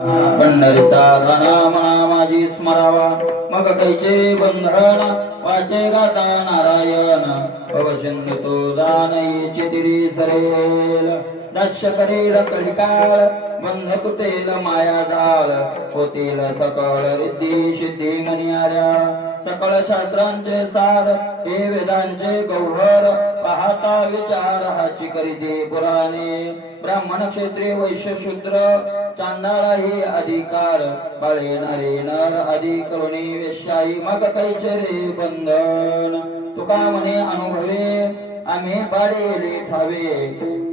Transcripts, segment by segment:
पंढरीचा नाम नामाजी स्मरावा मग कैचे बंधन वाचे गाता नारायण अवचिंद तो जाणई चितिरी सरेल दक्ष करेल कलिकाळ बंध तुटेल माया जाळ होतील सकळ रिद्धी सिद्धी मनियाऱ्या सकळ शास्त्रांचे सार हे वेदांचे गौहर पाहता विचार हाची करीते पुराणे ब्राह्मण क्षेत्रीय वैश्य शूद्र चांडाळा ही अधिकार बाळेणारे नर आदी करुणी वेश्याई मग कैचे रे बंधन तुका म्हणे अनुभवे आम्ही पाडेले ठावे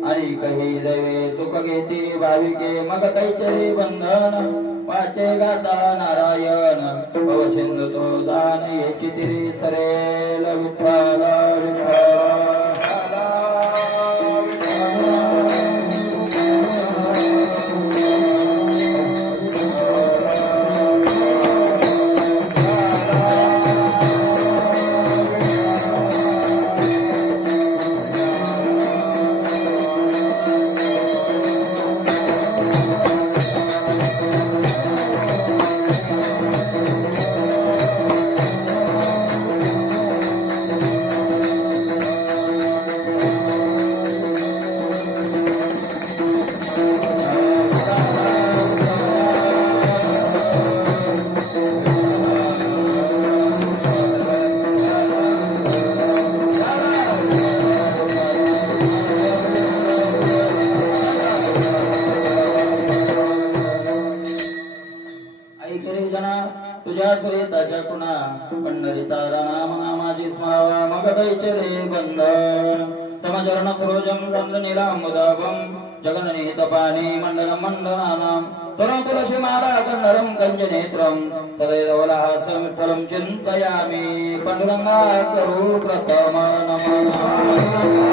आणि काही दैवे सुख घेते भाविके मग कैचे रे बंधन वाचे गाता नारायण अवचिंद तो दान याची तिरी सरेल विठ्ठल विठ्ठल तुझ्या सुरेताच्या कुणा पंढरीचा नाम नामाची स्मरावा मग कैचे रे बंधन समचरण सरोजम चंद्र नीलामुदाभम जगन्नीत पाणी मंडलम मंडनानाम तरुण तुलसी माला कंडरम कंजनेत्रम सदैवलहासं विठ्ठलं चिन्तयामि पांडुरंगा करू प्रथम नमः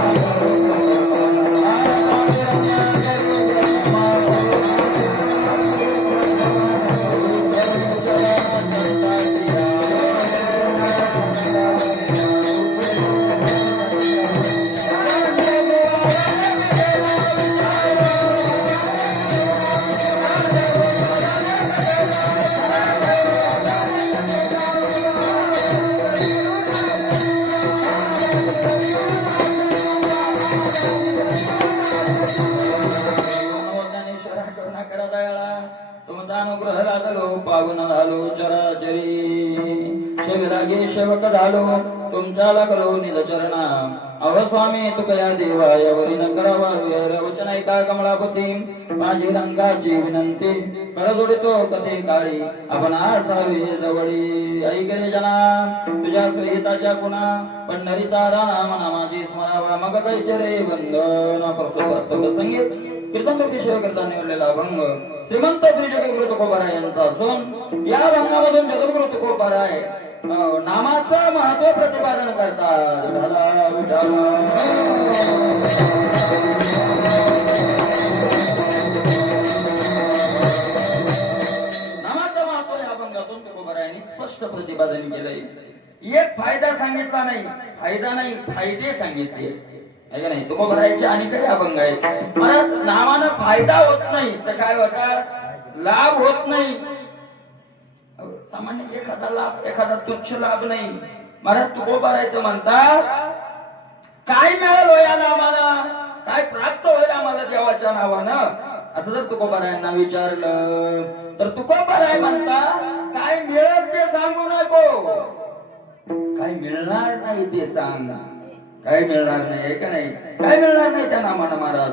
तुमचा अनुग्रह लागलो पावन झालो चराचरी शिवरागे सेवक झालो तुमच्या लागलो निलचरणा अव स्वामी तुकया देवा यावरी न करावा वचन ऐका कमलापती माझी रंगाची विनंती कर जोडितो कथे काळी आपण असावे जवळी ऐकले जना तुझ्या श्रीताच्या गुणा पंढरीचा नाम नामाची स्मरावा मग कैचे रे बंधन प्रस्तुत संगीत कीर्तन विषय करता निवडलेला अभंग श्रीमंत श्री जगद्गुरु तुकोबाराय यांचा असून या भंगामधून जगद्गुरु तुकोबाराय नामाचं महत्व प्रतिपादन करतात नामाचं महत्व या भंगातून तुकोबारायांनी स्पष्ट प्रतिपादन केलंय एक फायदा सांगितला नाही फायदा नाही फायदे सांगितले आहे नाही तुकोबारायचे आणि काही अभंग आहेत महाराज नामानं फायदा होत नाही तर काय होतात लाभ होत नाही सामान्य एखादा लाभ एखादा तुच्छ लाभ नाही महाराज तुकोबारायचं म्हणतात काय मिळालं या नामाला काय प्राप्त होईल आम्हाला देवाच्या नावानं असं जर तुकोबारायांना विचारलं तर तुकोबाराय म्हणता काय मिळेल ते सांगू नको काय मिळणार नाही ते सांग काय मिळणार नाही का नाही काय मिळणार नाही त्या नामानं महाराज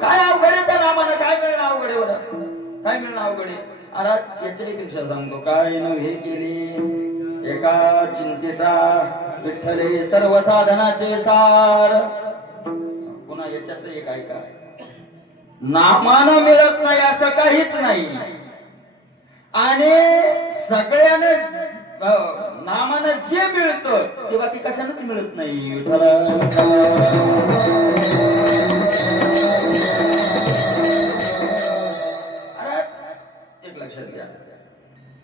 काय अवघड आहे त्या नामानं काय मिळणं अवघड आहे बरं काय मिळणं अवघड आहे महाराज याच्यापेक्षा सांगतो काय नव्हे केली एका चिंतिता विठ्ठले सर्व साधनाचे सार पुन्हा याच्यात एक ऐका नामानं मिळत नाही असं काहीच नाही आणि सगळ्याने नामानं जे मिळतं ते बाकी कशानच मिळत नाही एक लक्षात घ्या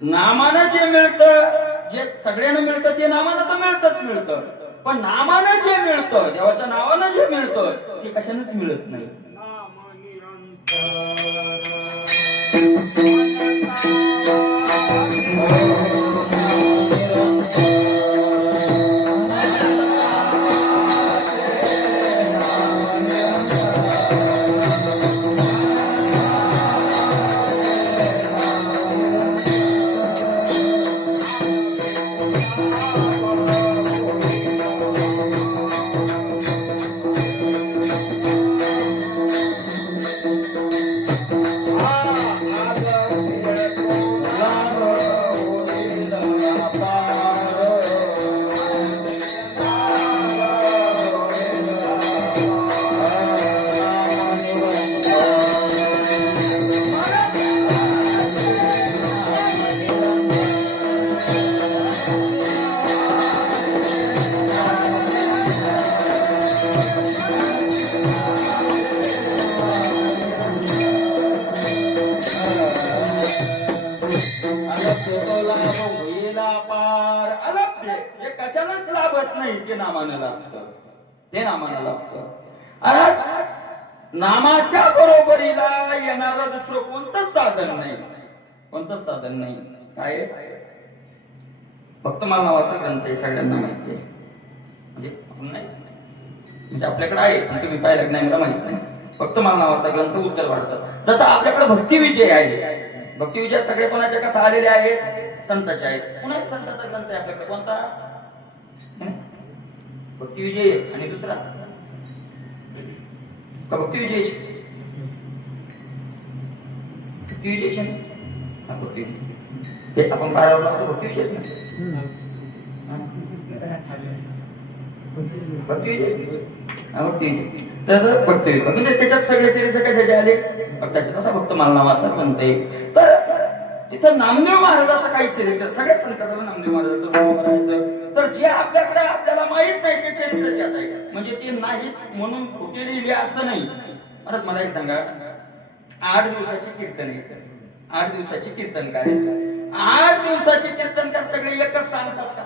नामानं जे मिळतं जे सगळ्यांना मिळतं ते नामानं तर मिळतं पण नामानं जे मिळतं देवाच्या नावानं जे मिळतं ते कशानच मिळत नाही कशालाच लाभत नाही ते नामानं लागतं, ते नामानं लागतं. आज नामाच्या बरोबरीला येणारं दुसरं कोणतंच साधन नाही, कोणतंच साधन नाही. काय फक्त मला नावाचा ग्रंथ आहे, सगळ्यांना माहिती आहे. म्हणजे आपल्याकडे आहे पण तुम्ही पाहिलं नाही मला माहित नाही. फक्त मला नावाचा ग्रंथ उत्तर वाटतं. जसं आपल्याकडे भक्तिविजय आहे, भक्तिविजयात सगळे कोणाच्या कथा आलेल्या आहेत, संतांच्या आहेत. पुन्हा एक संतांचा ग्रंथ आहे आपल्याकडे, कोणता? भक्तिविजय आणि दुसरा भक्तिविजय, भक्तिविजय तेच आपण बारावला होतो. भक्तिविजयच ना, तर भक्ती म्हणजे त्याच्यात सगळे चरित्र कशाचे आले, भक्ताचे. तसा भक्त मला नावाचा ग्रंथ आहे. तर तिथं नामदेव महाराजाचं काही चरित्र, सगळ्या संतांना नामदेव महाराजाचं करायचं. तर जे आपल्याकडे आपल्याला माहित नाही ते चरित्र त्यात आहे. म्हणजे ते नाहीत म्हणून खोटे लिहिले असं नाही. परत मला एक सांगा, 8 दिवसाची कीर्तन आहे, 8 दिवसाची कीर्तनकार आहेत. 8 दिवसाची कीर्तनकार सगळे एकच सांगतात का?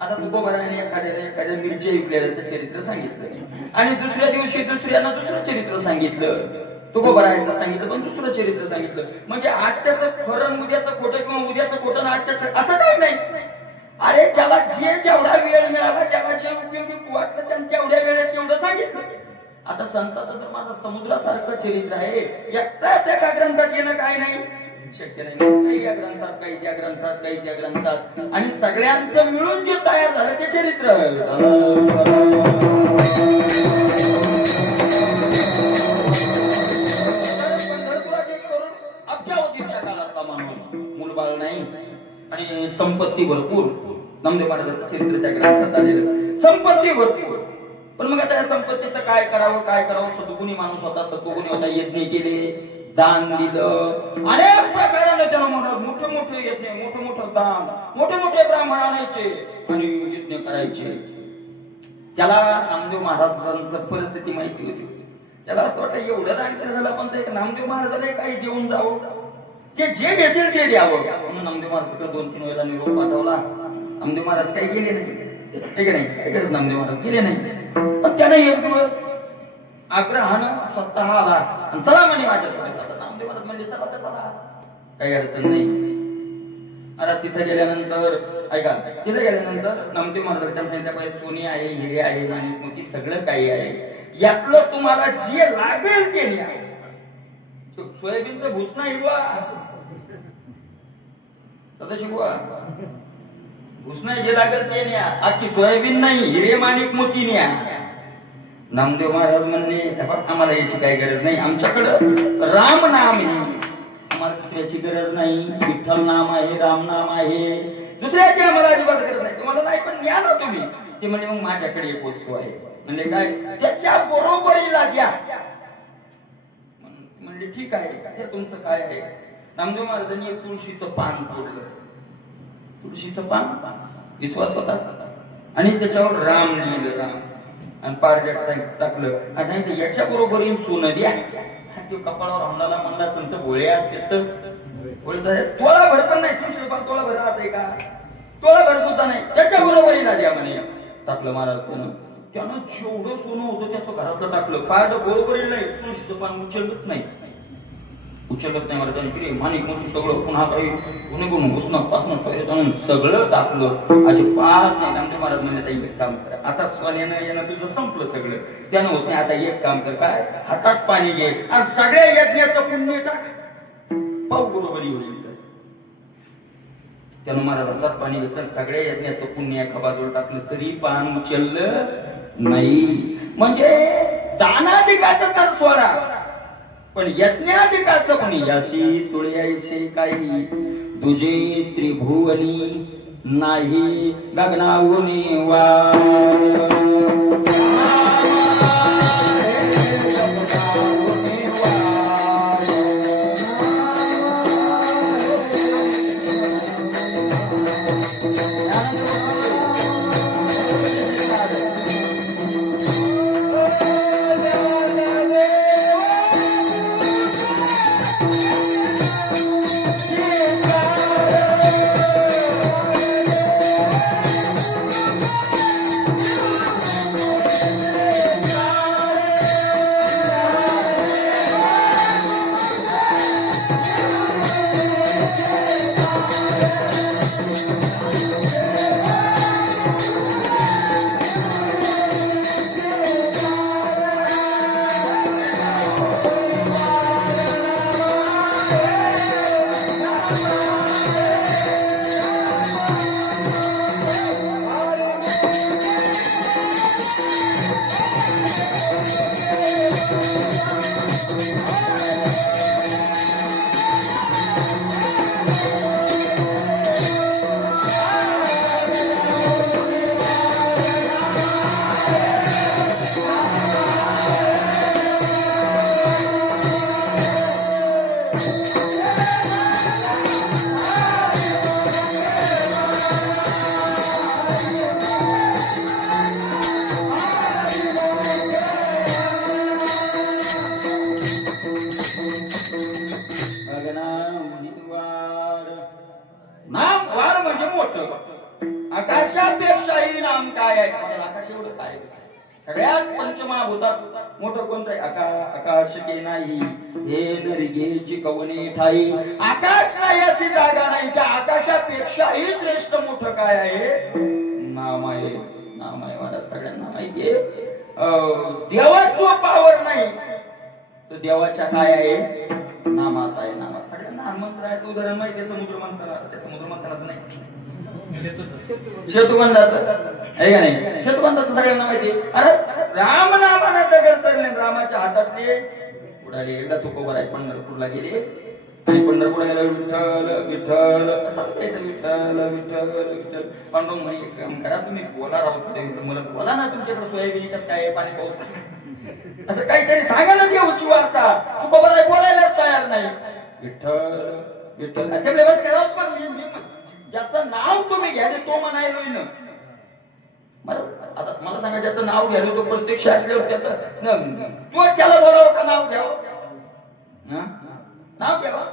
आता तुकोबाराने एखाद्या मिरच्या विकलेल्याचं चरित्र सांगितलं आणि दुसऱ्या दिवशी दुसऱ्यानं दुसरं चरित्र सांगितलं. तुकोबारायचं सांगितलं पण दुसरं चरित्र सांगितलं. म्हणजे आजच्याच खरं उद्याचं खोटं किंवा उद्याचं खोटं आजच्याच असं काही नाही. अरे ज्याला जेवढा वेळ मिळाला, ज्याला जे उपयोगी वाटलं त्यांनी तेवढ्या वेळेत तेवढं सांगितलं. आता संतांचं तर माझं समुद्रासारखं चरित्र आहे, एकटाच एका ग्रंथात येणं काही नाही, शक्य नाही. काही या ग्रंथात, काही त्या ग्रंथात, काही त्या ग्रंथात, आणि सगळ्यांचं मिळून जे तयार झालं ते चरित्र. अब्जा होती त्या काळातला माणूस, मुलबाळ नाही आणि संपत्ती भरपूर. नामदेव महाराजांचं चरित्र त्या ग्रंथात आलेलं, संपत्ती भरपूर. पण मग आता या संपत्तीचं काय करावं, काय करावं? सद्गुणी माणूस होता, सत्वगुणी होता, यज्ञ केले, दान दिलं, अनेक प्रकाराने त्याला मोठे मोठे यज्ञ, मोठे मोठे दान, मोठे मोठे ब्राह्मण आणायचे आणि यज्ञ करायचे. त्याला नामदेव महाराजांचं परिस्थिती माहिती होती. त्याला असं वाटतं एवढं दान केलं झालं पण ते नामदेव महाराजाला काही देऊन जावं, ते जे घेतील ते द्यावं. म्हणून नामदेव महाराजांकडे 2-3 वेळेला निरोप पाठवला. नामदेव महाराज काही गेले नाही, ठीक नाही, काय करत नामदेव महाराज गेले नाही. पण त्याने एक दिवस आग्रहानं स्वतः आला आणि चला म्हणे माझ्यासोबत. आता नामदेव महाराज म्हणजे चला तर चला, काही अडचण नाही. आता तिथे गेल्यानंतर ऐका, तिथे गेल्यानंतर नामदेव महाराज त्यांना सांगितलं पाहिजे सोने आहे, हिरे आहे, माणिक मोती सगळं काही आहे, यातलं तुम्हाला जे लागेल ते न्या. सोयाबीनचं भुसणं हिरवा तसं शिकवा, भुसणं जे लागेल ते न्या, आजची सोयाबीन नाही, हिरे माणिक मोती न्या. नामदेव महाराज म्हणले आम्हाला याची काही गरज नाही, आमच्याकडं राम नाम आहे, आम्हाला दुसऱ्याची गरज नाही. विठ्ठल नाम आहे, राम नाम आहे, दुसऱ्याची आम्हाला अजिबात गरज नाही. तुम्हाला नाही पण न्या ना तुम्ही. ते म्हणजे मग माझ्याकडे एक वस्तू आहे. म्हणजे काय? त्याच्या बरोबरीला द्या. म्हणजे ठीक आहे, हे तुमचं काय आहे? नामदेव महाराजांनी एक तुळशीचं पान तोडलं, तुळशीचं पान, विश्वास होता, आणि त्याच्यावर राम लिहिलं, राम, आणि पारजट टाकलं आणि सांगितलं याच्या बरोबरीने सोनं द्या. तो कपाळावर हंडाला म्हणला संत भोळे असते तर तोळा भर पण नाही, तुळशी पान तोळा भर राहते का? तोळा भर सुद्धा नाही, त्याच्या बरोबरीला द्या म्हणे. टाकलं महाराज त्यानं जेवढं सोनं होतं त्याचं घरातलं टाकलं. पारड बरोबरी नाही, तुळशीचं पान उचलत नाही, उचलत नाही मला त्यांनी माणिक म्हणून सगळं पुन्हा काही कोणी कोण घुसणं पासणं सगळं टाकलं असे पाच नाही आमच्या महाराज म्हणजे एक काम करा आता सोन्यानं येणं तुझं संपलं सगळं त्यानं होत नाही आता एक काम कर काय हातात पाणी घे आणि सगळ्या यज्ञाचं पुण्य टाक पाहू बरोबरी होईल त्यानं महाराज हातात पाणी घेतलं सगळ्या यज्ञाचं पुण्य एका बाजूला टाकलं तरी पान उचललं नाही म्हणजे दानाधिकाचं तर सोडा पण यज्ञाधिकाचं पण याशी तुळयाशी काही तुझे त्रिभुवनी नाही गगनावनी वा आकाशापेक्षाही नाम काय आहे आकाश एवढं काय सगळ्यात पंचमहाभूतात मोठं कोणतं आहे आकाश के नाही हे नरिगेची कवने ठाई आकाश नाही अशी जागा नाही त्या आकाशापेक्षाही श्रेष्ठ मोठं काय आहे नाम आहे मला सगळ्यांना माहितीये देवाचं पावर नाही तर देवाच्या काय आहे नामात आहे नामात सगळ्यांना हनुमंतरायाचं उदाहरण माहिती समुद्र मंथनाचं त्या समुद्र मंथनाचं नाही सेतुबंधाचं आहे का नाही सेतुबंधाचं सगळ्यांना माहिती अरे राम नामानं दगड तरले रामाच्या हातातले उडाले एकदा तुकोबर आहे पंढरपूरला गेले आणि पंढरपूरला गेला विठ्ठल विठ्ठल असं त्याचं विठ्ठल विठ्ठल विठ्ठल पांडव म्हणे एक काम करा तुम्ही बोला राहू मला बोला ना तुमच्याकडे सोयाबीन कसं काय पाणी पाऊस कसं असं काहीतरी सांगा ना देऊची वार्ता तुकोबर आहे बोलायलाच तयार नाही विठ्ठल विठ्ठल त्याच्याकडे बस करा पण ज्याचं नाव तुम्ही घ्याले तो म्हणायलो ना आता मला सांगा ज्याचं नाव घ्यालो तो प्रत्यक्ष असल्यावर त्याचं तू त्याला बोलावं का नाव घ्यावं नाव घ्यावं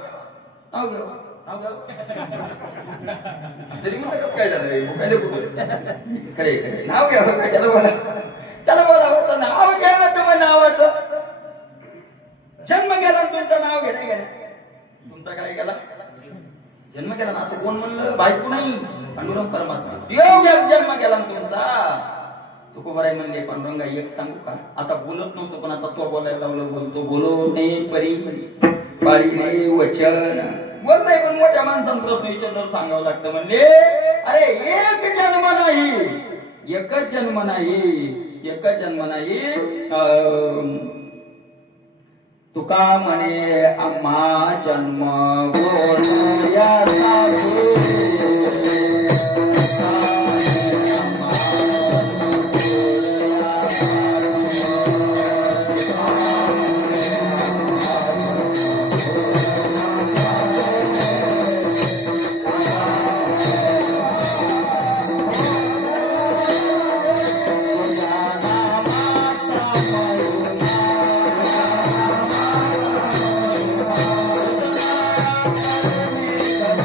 नाव घ्यावं नाव घ्यावं तरी म्हणलं कसं काय झालं खरे खरे नाव घ्यावं का त्याला बोलावं तर नाव घ्यावं तर मग नावाचं जन्म गेला तुमचं नाव घेणे तुमचा काय गेला जन्म केला ना असं कोण म्हणलं बायको नाही पांडुरंग परमात्मा देव जन्म केला तुमचा तुकोबाराय म्हणले पांडुरंगा एक सांगू का आता बोलत नव्हतं पण आता तो बोलायला लावलं बोलतो बोलो ने परी पाळी रे वचन बोल नाही पण मोठ्या माणसांना प्रश्न विचारल्यावर सांगावं लागतं म्हणले अरे एक जन्म नाही एकच जन्म नाही एकच जन्म नाही तुका म्हणे आम्हा जन्म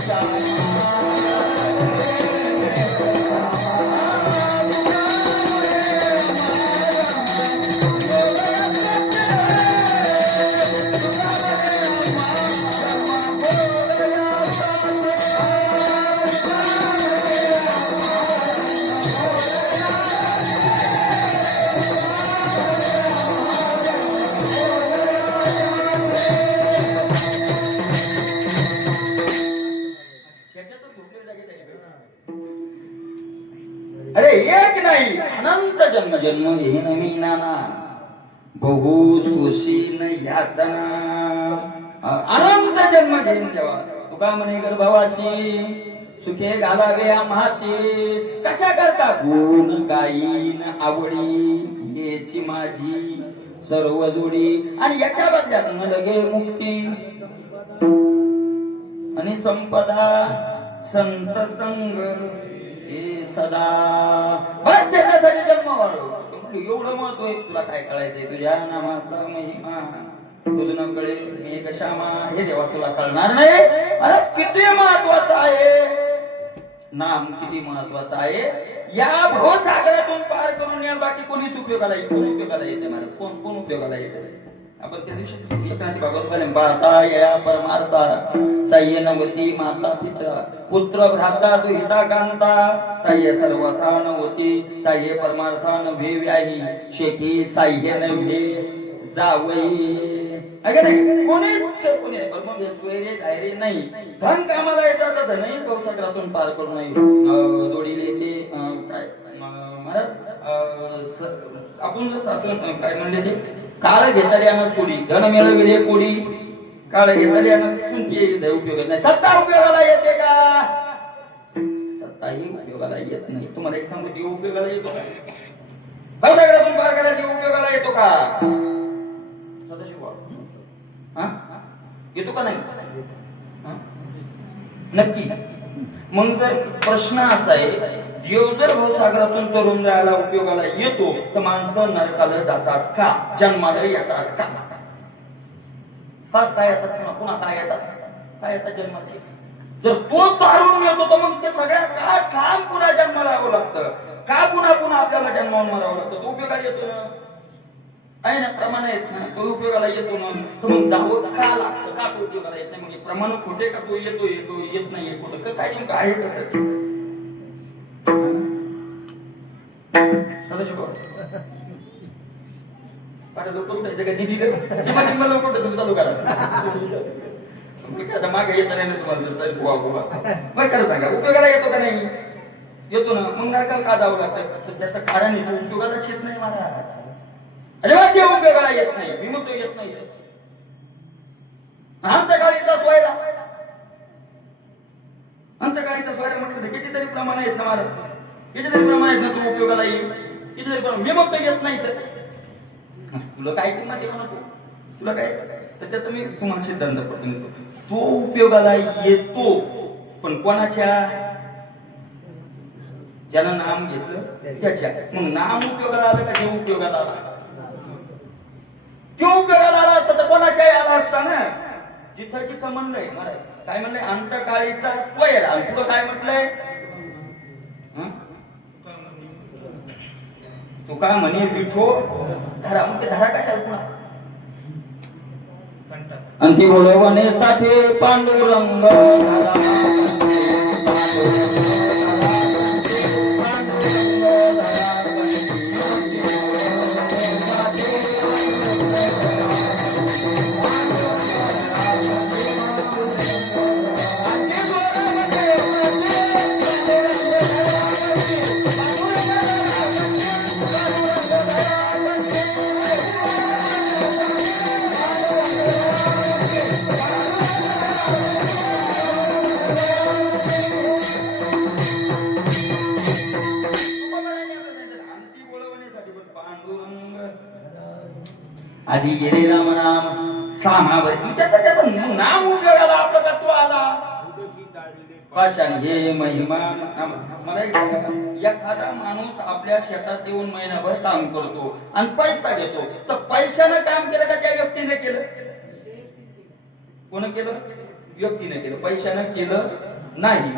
Shine. अरे एक नाही अनंत जन्म जन्म घेईन मी नाना बहु सुशील यातना अनंत जन्म घेईन देवा तुका म्हणे गर्भवासी सुखे घालावे आम्हाशी कशा करता गुण गाईन आवडी याची माझी सर्व जोडी आणि याच्या बदल्यात न लगे मुक्ती आणि संपदा संत संग हे सदा बस त्याच्यासाठी जन्म वाढव एवढं महत्व आहे तुला काय कळायचंय तुझ्या नामाचा महिमा तुला न कळेल मी कशामा हे देवा तुला कळणार नाही अरे किती महत्वाचं आहे नाम किती महत्वाचं आहे या भवसागरातून पार करून या बाकी कोणीच उपयोगाला येते महाराज कोण उपयोगाला येते आपण त्या दिवशी एकांती भागवत पाहता या परमार्था साह्य नवती माता पिता पुत्र भ्राता दुहिता कांता साह्य सर्वथा नवती साह्य परमार्था नव्हे व्याही शेखी साह्य नव्हे जावई अगे नाही कोणी मग सोयरे धायरे नाही धन कामाला येतात तर धनही भवसागरातून पार करू नये जोडीले ते काय महाराज आपण जर साधून काय म्हणले ते काळ घेताना सोडी धन मिळविले कोडी काळ घेताना तुमची उपयोग नाही सत्ता उपयोगाला येते का सत्ताही उपयोगाला येत नाही तुम्हाला एक सांगू देव उपयोगाला येतो का भवसागरातून पार करायला देव उपयोगाला येतो का येतो का नाही नक्की मग जर प्रश्न असा आहे देव जर भवसागरातून तरुण जायला उपयोगाला येतो तर माणसं नरकाला जातात का जन्माला येतात का काय येतात पुन्हा काय येतात जन्मात जर तो तारून येतो तर मग ते सगळ्या का काम पुन्हा जन्माला यावं लागतं का पुन्हा आपल्याला जन्मावून मरावं लागतं तो उपयोगाला येतो ना आहे ना प्रमाण येत नाही तो उपयोगाला येतो ना तर मग जावं का लागतं का तो उपयोगाला येत नाही म्हणजे प्रमाण खोटे का तो येतो येत नाही कुठं काय नेमकं आहे कसं सदाशिव लवकर उठायचं का दिदी लवकर उठायचं चालू करा आता मागे येत नाही तुम्हाला मग खरं सांगा उपयोगाला येतो का नाही येतो ना मग नरकाला का जावं लागतं त्याचं कारण येतो उपयोगालाच येत नाही महाराज अजिबात देव उपयोगाला येत नाही विमुक्त येत नाही अंतकाळीचा स्वयरा म्हटलं तर कितीतरी प्रमाण आहेत ना महाराज कितीतरी प्रमाण आहेत ना तो उपयोगाला येईल कितीतरी प्रमाण विमुक्त येत नाही तर तुला काय किंमत आहे म्हणतो तुला काय तर त्याचं मी तुम्हाला सिद्धांत पटवून देतो तो उपयोगाला येतो पण कोणाच्या ज्यानं नाम घेतलं त्याच्या मग नाम उपयोगाला आलं का देव उपयोगाला आला तो उपयोगाला आला असता तर कोणाच्याही आला असता ना जिथं म्हणलंय महाराज काय म्हणलंय अंतकाळीचा स्वैर आणि पुढं काय म्हटलंय तू का म्हणे विठो धरा मग ते धरा कशाला पुन्हा अंती बोलवण्यासाठी पांडुरंग आधी गेले राम नाम सामावर त्याचं नाम उपयोगाला आपलं का तो आला पाषाण हे महिमा मला एखादा माणूस आपल्या शेतात येऊन महिनाभर काम करतो आणि पैसा घेतो तर पैशानं काम केलं का त्या व्यक्तीने केलं कोण केलं व्यक्तीने केलं पैशानं केलं नाही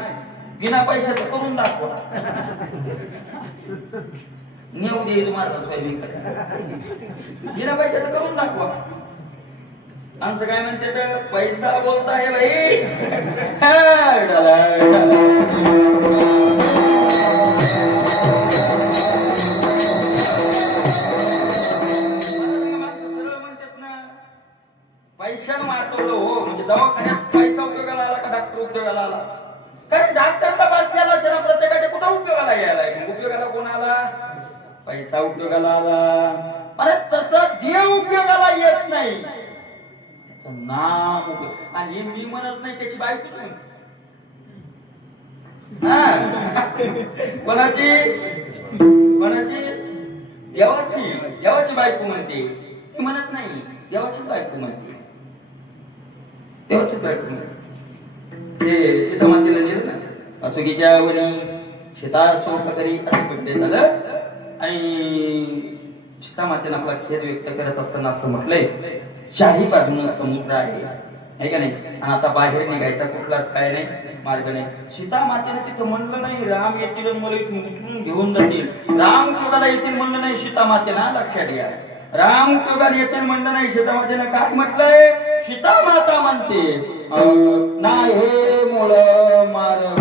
बिना पैशाचं करून दाखवा नेऊ दे तुम्हाला सोयाबीन बिना पैशाचं करून दाखवा आमचं काय म्हणते तर पैसा बोलता है भाई पैशानं वाचवलं हो म्हणजे दवाखान्यात पैसा उपयोगाला आला का डॉक्टर उपयोगाला आला कारण डॉक्टर तर बसलेला प्रत्येकाच्या कुठं उपयोगाला यायलाय, मग उपयोगाला कोण आला? पैसा उपयोगाला आला. अरे तसं देव उपयोगाला येत नाही, त्याचं नाम उपयोग. आणि मी म्हणत नाही त्याची बायकोच म्हणते. कोणाची कोणाची? देवाची. देवाची बायको म्हणते, मी म्हणत नाही, देवाची बायको म्हणते, देवाची बायको म्हणते. ते सीता मातेला लिहिलं ना, असुगीच्या वरी सीता सोपकरी असे म्हटले झालं. आणि सीता मातेने आपला खेद व्यक्त करत असताना असं म्हटलंय, चारी बाजून समुद्र आहे का नाही, आणि आता बाहेर निघायचा कुठलाच काय नाही, मार्ग नाही. सीता मातेने तिथं म्हणलं नाही राम येतील मला इथून उचलून घेऊन जातील. राम उपयोगाला येतील म्हणलं नाही सीता मातेना, लक्षात घ्या. राम उपयोगाला येतील म्हणलं नाही. सीता मातेनं काय म्हटलंय? सीता माता म्हणते नाही मूळ मार्ग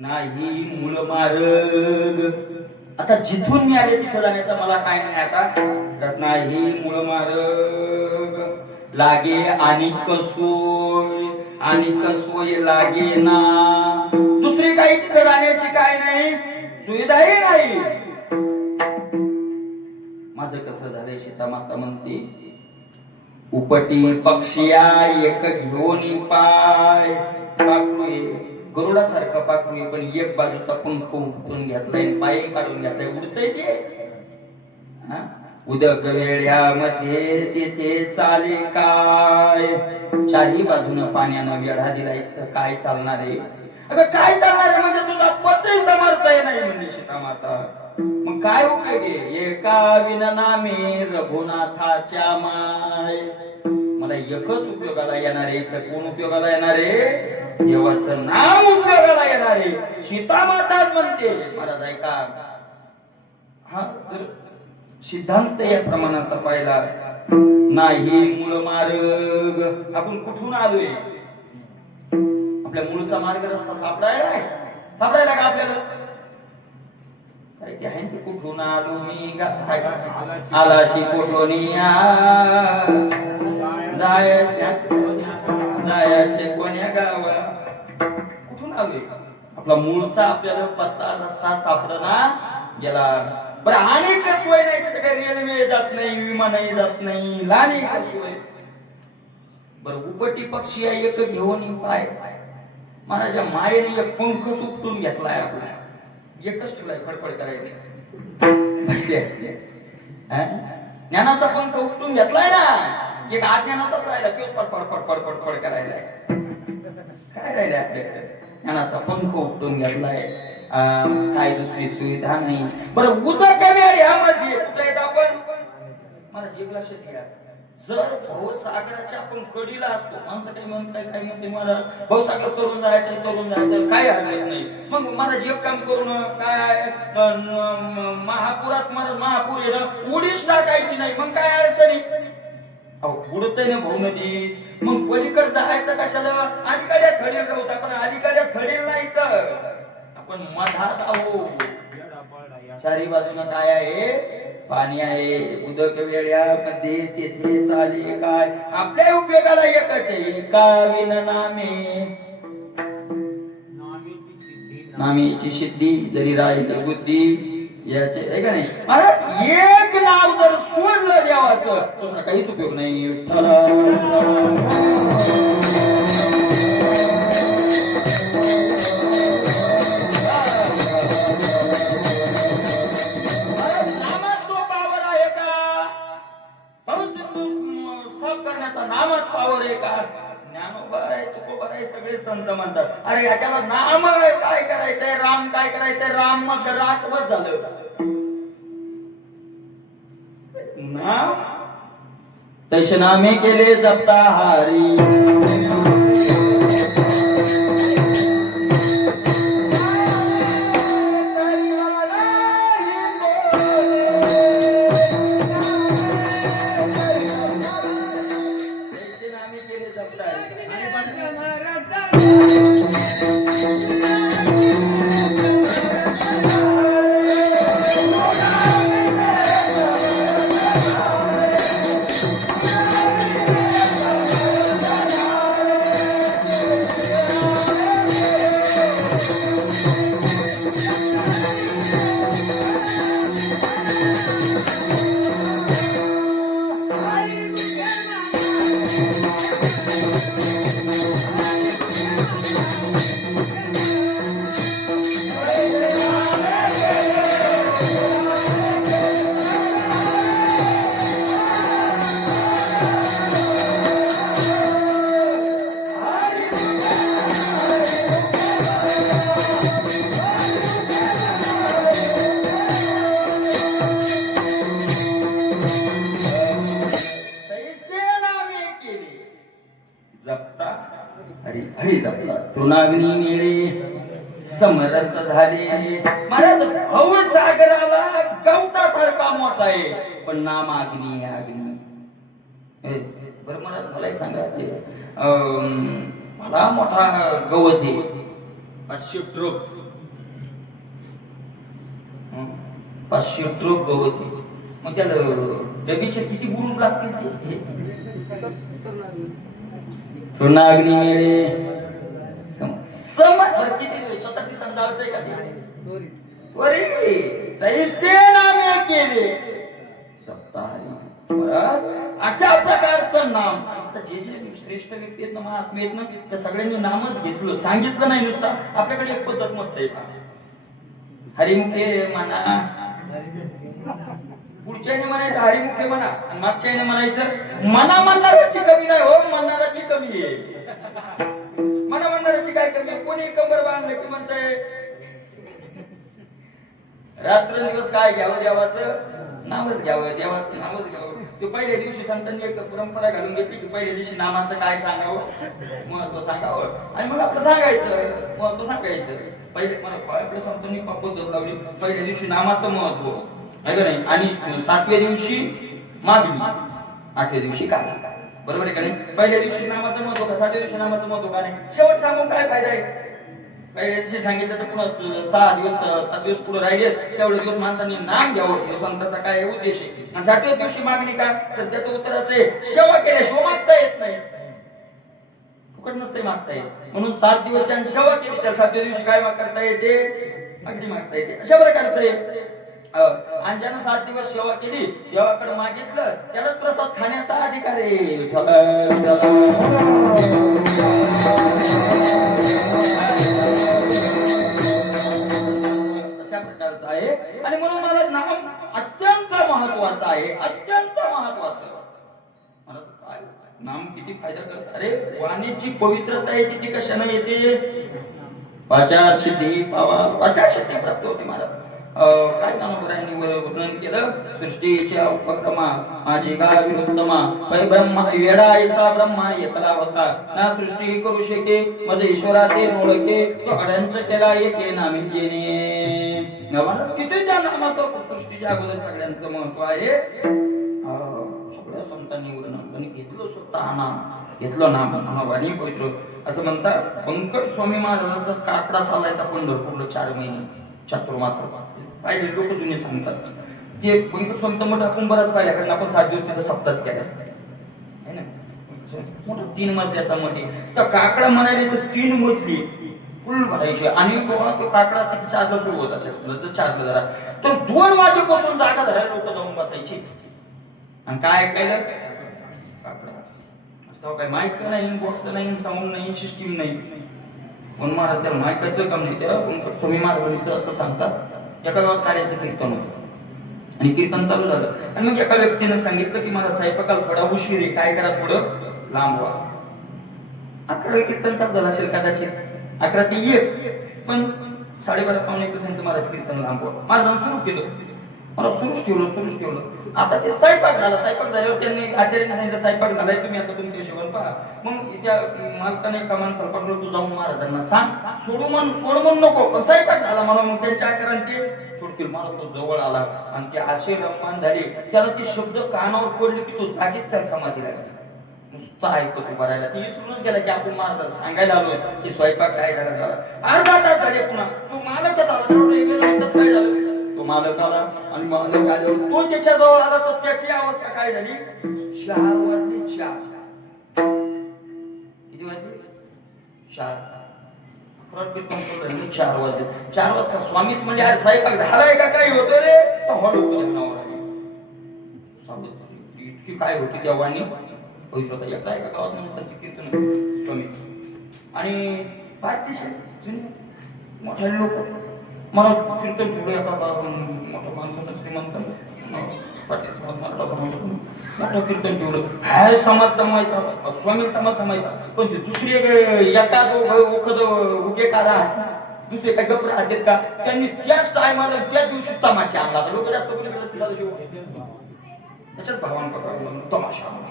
नाही मूळ मार्ग. आता जिथून मी आले तिथं जाण्याचा मला काय नाही आता. नाही मूळ मार्ग लागे आणि कसोय, आणि कसोय लागे ना. दुसरी काही तिथं जाण्याची काय नाही, सुविधाही नाही. माझं कसं झालंय? सीता माता म्हणते उपटी पक्षिया एक घेऊन पाय. पाखरू गरुडासारखा पाखरू, पण एक बाजूचा पंख उठून घेतलाय, पाय काढून घेतलाय, उडतय ते. उदक वेड्यामध्ये तेथे चाले काय? चारही बाजूनं पाण्यानं वेढा दिलाय, तर काय चालणार आहे? अगं काय चालणार आहे म्हणजे तुझा पतही समर्थ आहे नाही म्हणजे सीता माता. मग काय उपयोग आहे? एका विननामे रघुनाथाच्या माय. मला एकच उपयोगाला येणार आहे, तर कोण उपयोगाला येणार आहे? देवाचं नाम उपयोगाला येणार आहे. सीता माता म्हणते महाराज ऐका, हा जर सिद्धांत या प्रमाणाचा पाहिला, नाही मूळ मार्ग. आपण कुठून आलोय? आपल्या मूळचा मार्ग रस्ता सापडायला का आपल्याला? काय ते आहे ते, कुठून आलो मी आलाशी कोठोनिया जायचे कोण्या गावा. कुठून आलोय? आपला मूळचा आपल्याला पत्ता रस्ता सापडना गेला. बरं अनेक सोय नाही, तिथे काही रेल्वे जात नाही, विमानही जात नाही, लाणी सोय. बरं उपटी पक्षी एक घेऊन पाय. माझ्या मायेने एक पंख उपटून घेतलाय आपला, एकच ठेवलाय फडफड करायची. बसले ज्ञानाचा पंख उपटून घेतलाय ना, एक अज्ञानाचाच राहिला, तोच फडफड फडफड फडफड करायला. काय राहिलं आपल्याकडे? ज्ञानाचा पंख उपटून घेतलाय, काय दुसरी सुविधा नाही. बरं उदक यामध्ये कुठे आपण मला एक लक्षात घ्या. जर भाऊसागराच्या आपण कडीला असतो, माणसं काही म्हणतात काय म्हणते मला भाऊसागर तरुण जायचं काय हरकत नाही. मग मला एक काम करून काय महापुरात मला महापूर येणं उडीच टाकायची नाही, मग काय अडचणी? बुडतय ना भाऊ नदी, मग पलीकडे जायचं कशाला? अलीकडे थडील राहू, आपण अलीकडे थडील नाही तर आपण मधात आहोत. चारी बाजूला काय आहे? पाणी आहे. उदक वेळ्यामध्ये तेथे चाले काय? आपल्या उपयोगाला एकच आहे. का विन नामे नामेची सिद्धी जरी राहिली बुद्धी याचे आहे का नाही महाराज. एक नाव जर सोडलं देवाचं दुसरा काहीच उपयोग नाही. नामात पावर आहे का? ज्ञानोबा आहे, तुकोबा आहे, सगळे संत म्हणतात अरे याच्याला नाम काय करायचंय, राम काय करायचंय, राम मग राजवत झालं नाम. तैसे नामे केले जपता हारी. तृणाग्नी मिळे समरस झाले. महाराज भव सागराला गवतासारखा मोठा आहे पण नाम अग्नी आहे. अग्नी बरं महाराज मला एक सांगा, मला मोठा गवत आहे 500 ट्रक 500 ट्रक गवत आहे. मग त्या डबीचे किती बुरुज लागतील? तृणाग्नी मिळे स्वतः समजावतंय का तैसे नामे केले अशा प्रकारचं नाम. आता जे जे श्रेष्ठ व्यक्ती आहेत ना, महात्मे आहेत ना, त्या सगळ्यांनी नामच घेतलं, सांगितलं नाही नुसतं. आपल्याकडे एक पद्धत मस्त आहे का, हरिमुखे म्हणा, पुढच्याने म्हणायचं हरिमुखे म्हणा आणि मागच्याने म्हणायचं मना. म्हणणाराची कमी नाही हो, म्हणणाराची कमी आहे. मना म्हणणाराची काय कमी आहे? कोणी कंबर बांधलं की म्हणतंय रात्र दिवस काय घ्यावं, देवाचं नावच घ्यावं, देवाचं नावच घ्यावं. तो पहिल्या दिवशी संतांनी एक परंपरा घालून घेतली की पहिल्या दिवशी नामाचं काय सांगावं, महत्व सांगावं आणि मग आपलं सांगायचं, महत्व सांगायचं. पहिले मला आपल्या संतांनी पद्धत लावली, पहिल्या दिवशी नामाचं महत्व आहे का नाही, आणि 7व्या दिवशी मागणी, 8व्या दिवशी काय. बरोबर आहे का नाही? पहिल्या दिवशी नामाचं महत्व का, 7व्या दिवशी नामाचं महत्व का नाही. शेवट सांगून काय फायदा आहे? पहिल्या दिवशी सांगितलं तर पुन्हा 6 दिवस 7 दिवस पुढे राहिले, तेवढे दिवस माणसांनी नाम घ्यावं. संतांचा काय उद्देश आहे? आणि 7व्या दिवशी मागणी का, तर त्याचं उत्तर असं आहे, सेवा केल्याशिवाय मागता येत नाही, फुकट नसते मागता येत. म्हणून 7 दिवस त्यांनी सेवा केली, तर 7व्या दिवशी काय करता येते? अगदी मागता येते. अशा प्रकारचं आहे. आणि ज्यानं 7 दिवस सेवा केली, देवाकडे मागितलं, त्यालाच प्रसाद खाण्याचा अधिकार आहे. अशा प्रकारचं आहे. आणि म्हणून मला नाम अत्यंत महत्वाचं आहे, अत्यंत महत्वाचं. नाम किती फायदा करत. अरे वाणीची पवित्रता येते ती कशाने येते? वाचा सिद्धी पावा, वाचा सिद्धी प्राप्त होते. मला काय ज्ञानोबरांनी वर्णन केलं, सृष्टीच्या उपक्रमा माझे गावी उत्तमा, पै ब्रह्मा वेडा ऐसा ब्रह्मा एकला होता, ना सृष्टी करू शके मज ईश्वरा ते नोळके, तो अडंच केला एके नामी जेने. किती त्या नामाचं सृष्टीच्या अगोदर सगळ्यांचं महत्व आहे. सगळ्या संतांनी वर्णन घेतलं स्वतः नाम. घेतलं नाम नावानी पवित्र असं म्हणतात. पंकज स्वामी महाराजांचा काकडा चालायचा पंढरपूरला 4 महिने चातुर्मासात. पाहिजे लोक जुने सांगतात ते पंकज स्वामीचा मठ आपण बराच पाहिला, कारण आपण 7 दिवस तिथं सप्ताच केला आहे ना. मोठा 3 मजल्याचा मठ आहे. तर काकडा म्हणाले तर 3 मजली फुल भरायचे आणि तो काकडा तिथे 4ला सुरू होत असेल तर 4ला जरा तर 2 वाजेपासून जागा धरायला लोक जाऊन बसायची. आणि काय केलं काकडा काय माईक नाही, बॉक्स नाही, साऊंड नाही, सिस्टीम नाही. पण महाराज त्याला माईकाचं काम नाही. तेव्हा स्वामी महाराजांनी असं सांगतात एका गावात कार्याचं कीर्तन होतं आणि कीर्तन चालू झालं आणि मग एका व्यक्तीने सांगितलं की मला स्वयंपाकाला थोडा उशीर आहे, काय करा थोडं लांब व्हा. 11 कीर्तन चालू झालं असेल कदाचित 11 ते 1 पण 12:30 पावणे 1 महाराज कीर्तन लांब व्हा. महाराजांनी सुरू केलं, मला सुरूच ठेवलं. आता ते स्वयंपाक झाल्यावर त्यांनी आचार्याने सांगितलं स्वयंपाक झालाय तुम्ही आता तुमच्या हिशोबाने पहा. मग त्या मालकाने एका माणसाला पाठवलं तू जाऊन महाराजांना सांग सोड म्हणून नको, पण स्वयंपाक झाला म्हणून मग त्यांच्या आकाराने ते सोडतील. मला तो जवळ आला आणि ते असे रममान झाले त्याला ते शब्द कानावर पडले की तो जागीच त्याला समाधी लागली. नुसतं ऐकतो भरायला ती विसरूनच गेला की आपण महाराज सांगायला आलोय की स्वयंपाक काय झाला. अर्धा तास झाले पुन्हा तो मालकच आला काय झालं. तो मालक आला आणि मालक आल्यावर तो त्याच्या जवळ आला तर त्याची अवस्था काय झाली. 4 वाजले 4 किती वाजले 4 4 वाजले 4 वाजता स्वामीच म्हणजे अरे स्वयंपाक झालाय का काही होतं रे तर हळू इतकी काय होती त्या वाणी होता एका गावात त्यांचे कीर्तन स्वामी आणि पार्टी मोठे लोक मला कीर्तन ठेवलं एका मोठ्या माणसाचा श्रीमंत पाटील मराठा समाज मोठं कीर्तन ठेवलं. हाय समाज जमायचा स्वामी समाज जमायचा पण ते दुसरी एका उके कारा दुसरे काय गप्प राहतात का त्यांनी त्याच टायमाला त्याच दिवशी तमाशा आणला. लोक जास्त कोणीकडे त्याच्याच भावांना तमाशा आणला.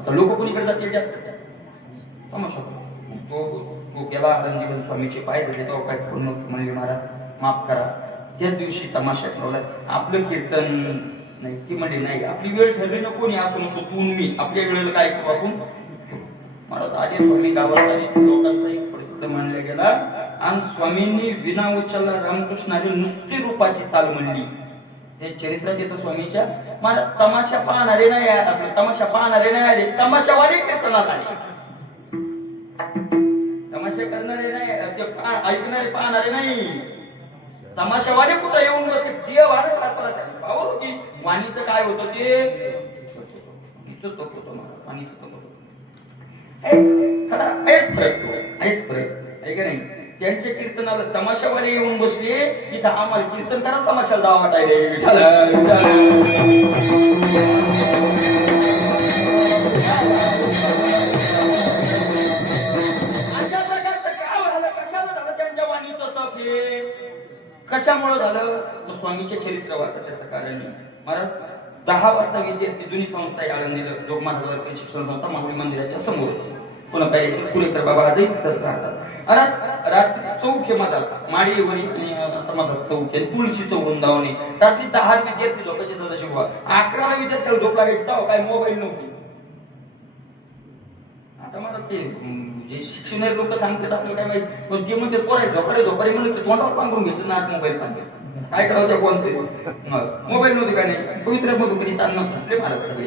आता लोक कोणीकडे जातील जास्त तमाशा तो गेला आनंदीबन स्वामीचे पाय धरले तेव्हा काय पूर्ण म्हणले महाराज माफ करा त्याच दिवशी तमाशा ठेवलाय. आपलं कीर्तन नाही ती म्हणजे नाही आपली वेळ ठरली ना कोणी असो नसो तू मी आपल्या वेळेला काय करू आपण. महाराज आधी स्वामी गावात लोकांचा एक प्रसिद्ध मानला गेला आणि स्वामींनी विना उचलला रामकृष्णाने नुसती रूपाची चाल म्हणली. ते चरित्रात येतं स्वामीच्या मला तमाशा पाहणारे नाही आपले तमाशा पाहणारे नाही आले तमाशावाले कीर्तनात आले. तमाशा करणारे नाही ऐकणारे पाहणारे नाही तमाशावाले कुठं येऊन बसले देव वाढत सारखा पावर होती. वाणीचं काय होतं ते वाणीचं फरक आहे का नाही. त्यांच्या कीर्तनाला तमाशावाले येऊन बसले इथं आम्हाला कीर्तन करा तमाशाला जावं वाटायला. कशामुळे झालं तर स्वामीचे चरित्र वाचा त्याचं कारण नाही. महाराज 10 वाजता विद्यार्थी जुनी संस्था आहे आळंदीला जोग महाराज शिक्षण संस्था माहुली मंदिराच्या समोरच पुन्हा काही पुरेकर बाबा आजही तिथंच राहतात. महाराज रात्री चौक मधात माडीवरी समाजात चौक आहे तुळशी चौक वृंदावनी रात्री 10 विद्यार्थी झोपायचे सदाशिव 11ला विद्यार्थ्याला झोप लागायची तेव्हा काय मोबाईल नव्हती. आता मला ते जे शिक्षणारे लोक सांगतात आपल्याला काय माहिती पण ते म्हणते पोराय झोपारे म्हणलं की तोंडावर पांघरून घेतलं ना मोबाईल पाहिजे काय करावं त्या कोणते मोबाईल नव्हते का नाही. पवित्र मधून कधी चालणं थकले महाराज सगळे.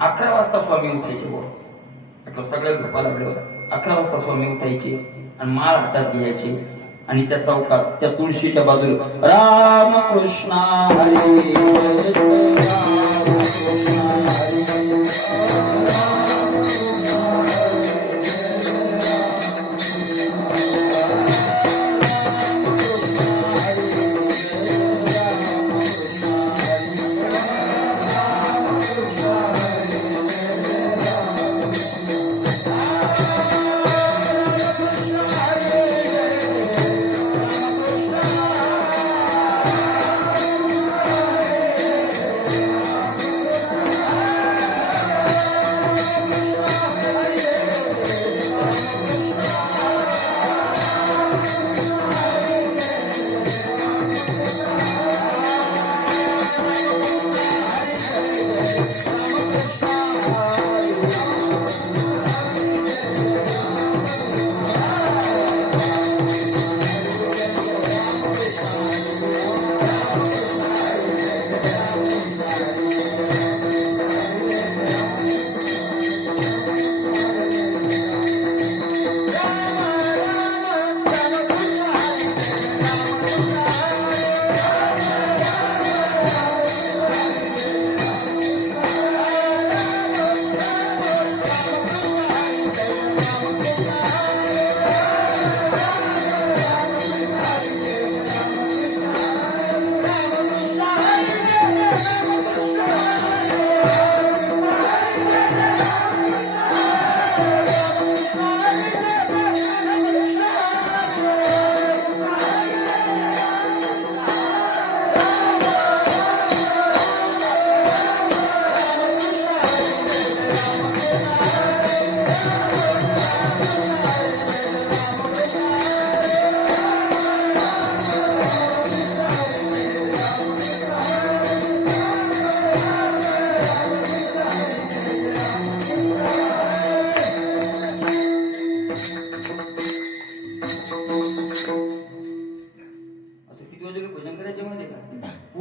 11 वाजता स्वामी उठायचे वर सगळ्या झोपा लागले 11 वाजता स्वामी उठायचे आणि माळ हातात घ्यायचे आणि त्या चौकात त्या तुळशीच्या बाजूला राम कृष्ण हरी